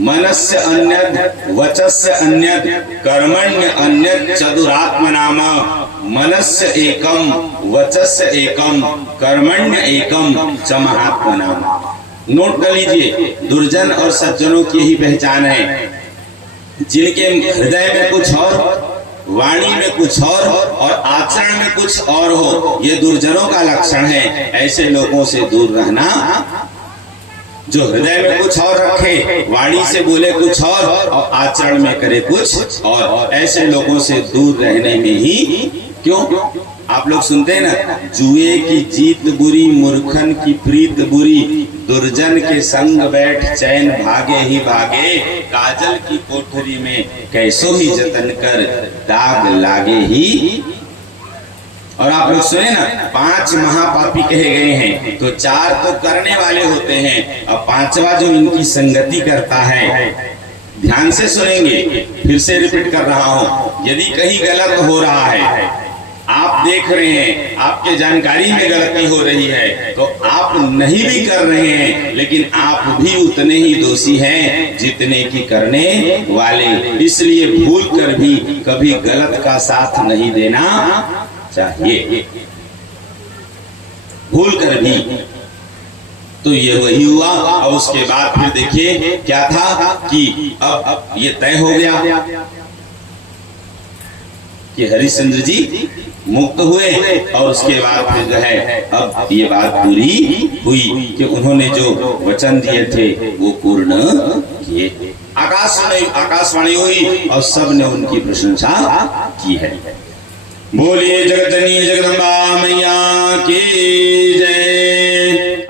मनस्य अन्यद वचस्य अन्यद कर्मण्य अन्यद चतुरात्म नाम। मनस्य एकम वचस्य एकम कर्मण्य एकम च महात्मा नाम। नोट कर लीजिए, दुर्जन और सज्जनों की ही पहचान है। जिनके हृदय में कुछ और, वाणी में कुछ और आचरण में कुछ और हो, ये दुर्जनों का लक्षण है। ऐसे लोगों से दूर रहना। जो हृदय में कुछ और रखे, वाणी से बोले कुछ और आचरण में करे कुछ और, ऐसे लोगों से दूर रहने में ही। क्यों? आप लोग सुनते हैं ना, जुए की जीत बुरी, मूर्खन की प्रीत बुरी, दुर्जन के संग बैठ चैन भागे ही भागे, काजल की कोठरी में कैसो ही जतन कर दाग लागे ही। और आप लोग सुने ना, 5 महापापी कहे गए हैं, तो 4 तो करने वाले होते हैं और 5वां जो इनकी संगति करता है। ध्यान से सुनेंगे, फिर से रिपीट कर रहा हूं। यदि कहीं गलत हो रहा है, आप देख रहे हैं आपके जानकारी में गलती हो रही है, तो आप नहीं भी कर रहे हैं, लेकिन आप भी उतने ही दोषी हैं जितने की करने वाले। इसलिए भूल कर भी कभी गलत का साथ नहीं देना चाहिए, भूल कर भी। तो ये वही हुआ। और उसके बाद फिर देखिए क्या था कि अब ये तय हो गया कि हरिश्चंद्र जी मुक्त हुए और उसके बाद फिर जो है अब ये बात पूरी हुई कि उन्होंने जो वचन दिए थे वो पूर्ण किए। आकाशवाणी हुई और सब ने उनकी प्रशंसा की है। बोलिए जगत जननी जगदम्बा मैया की।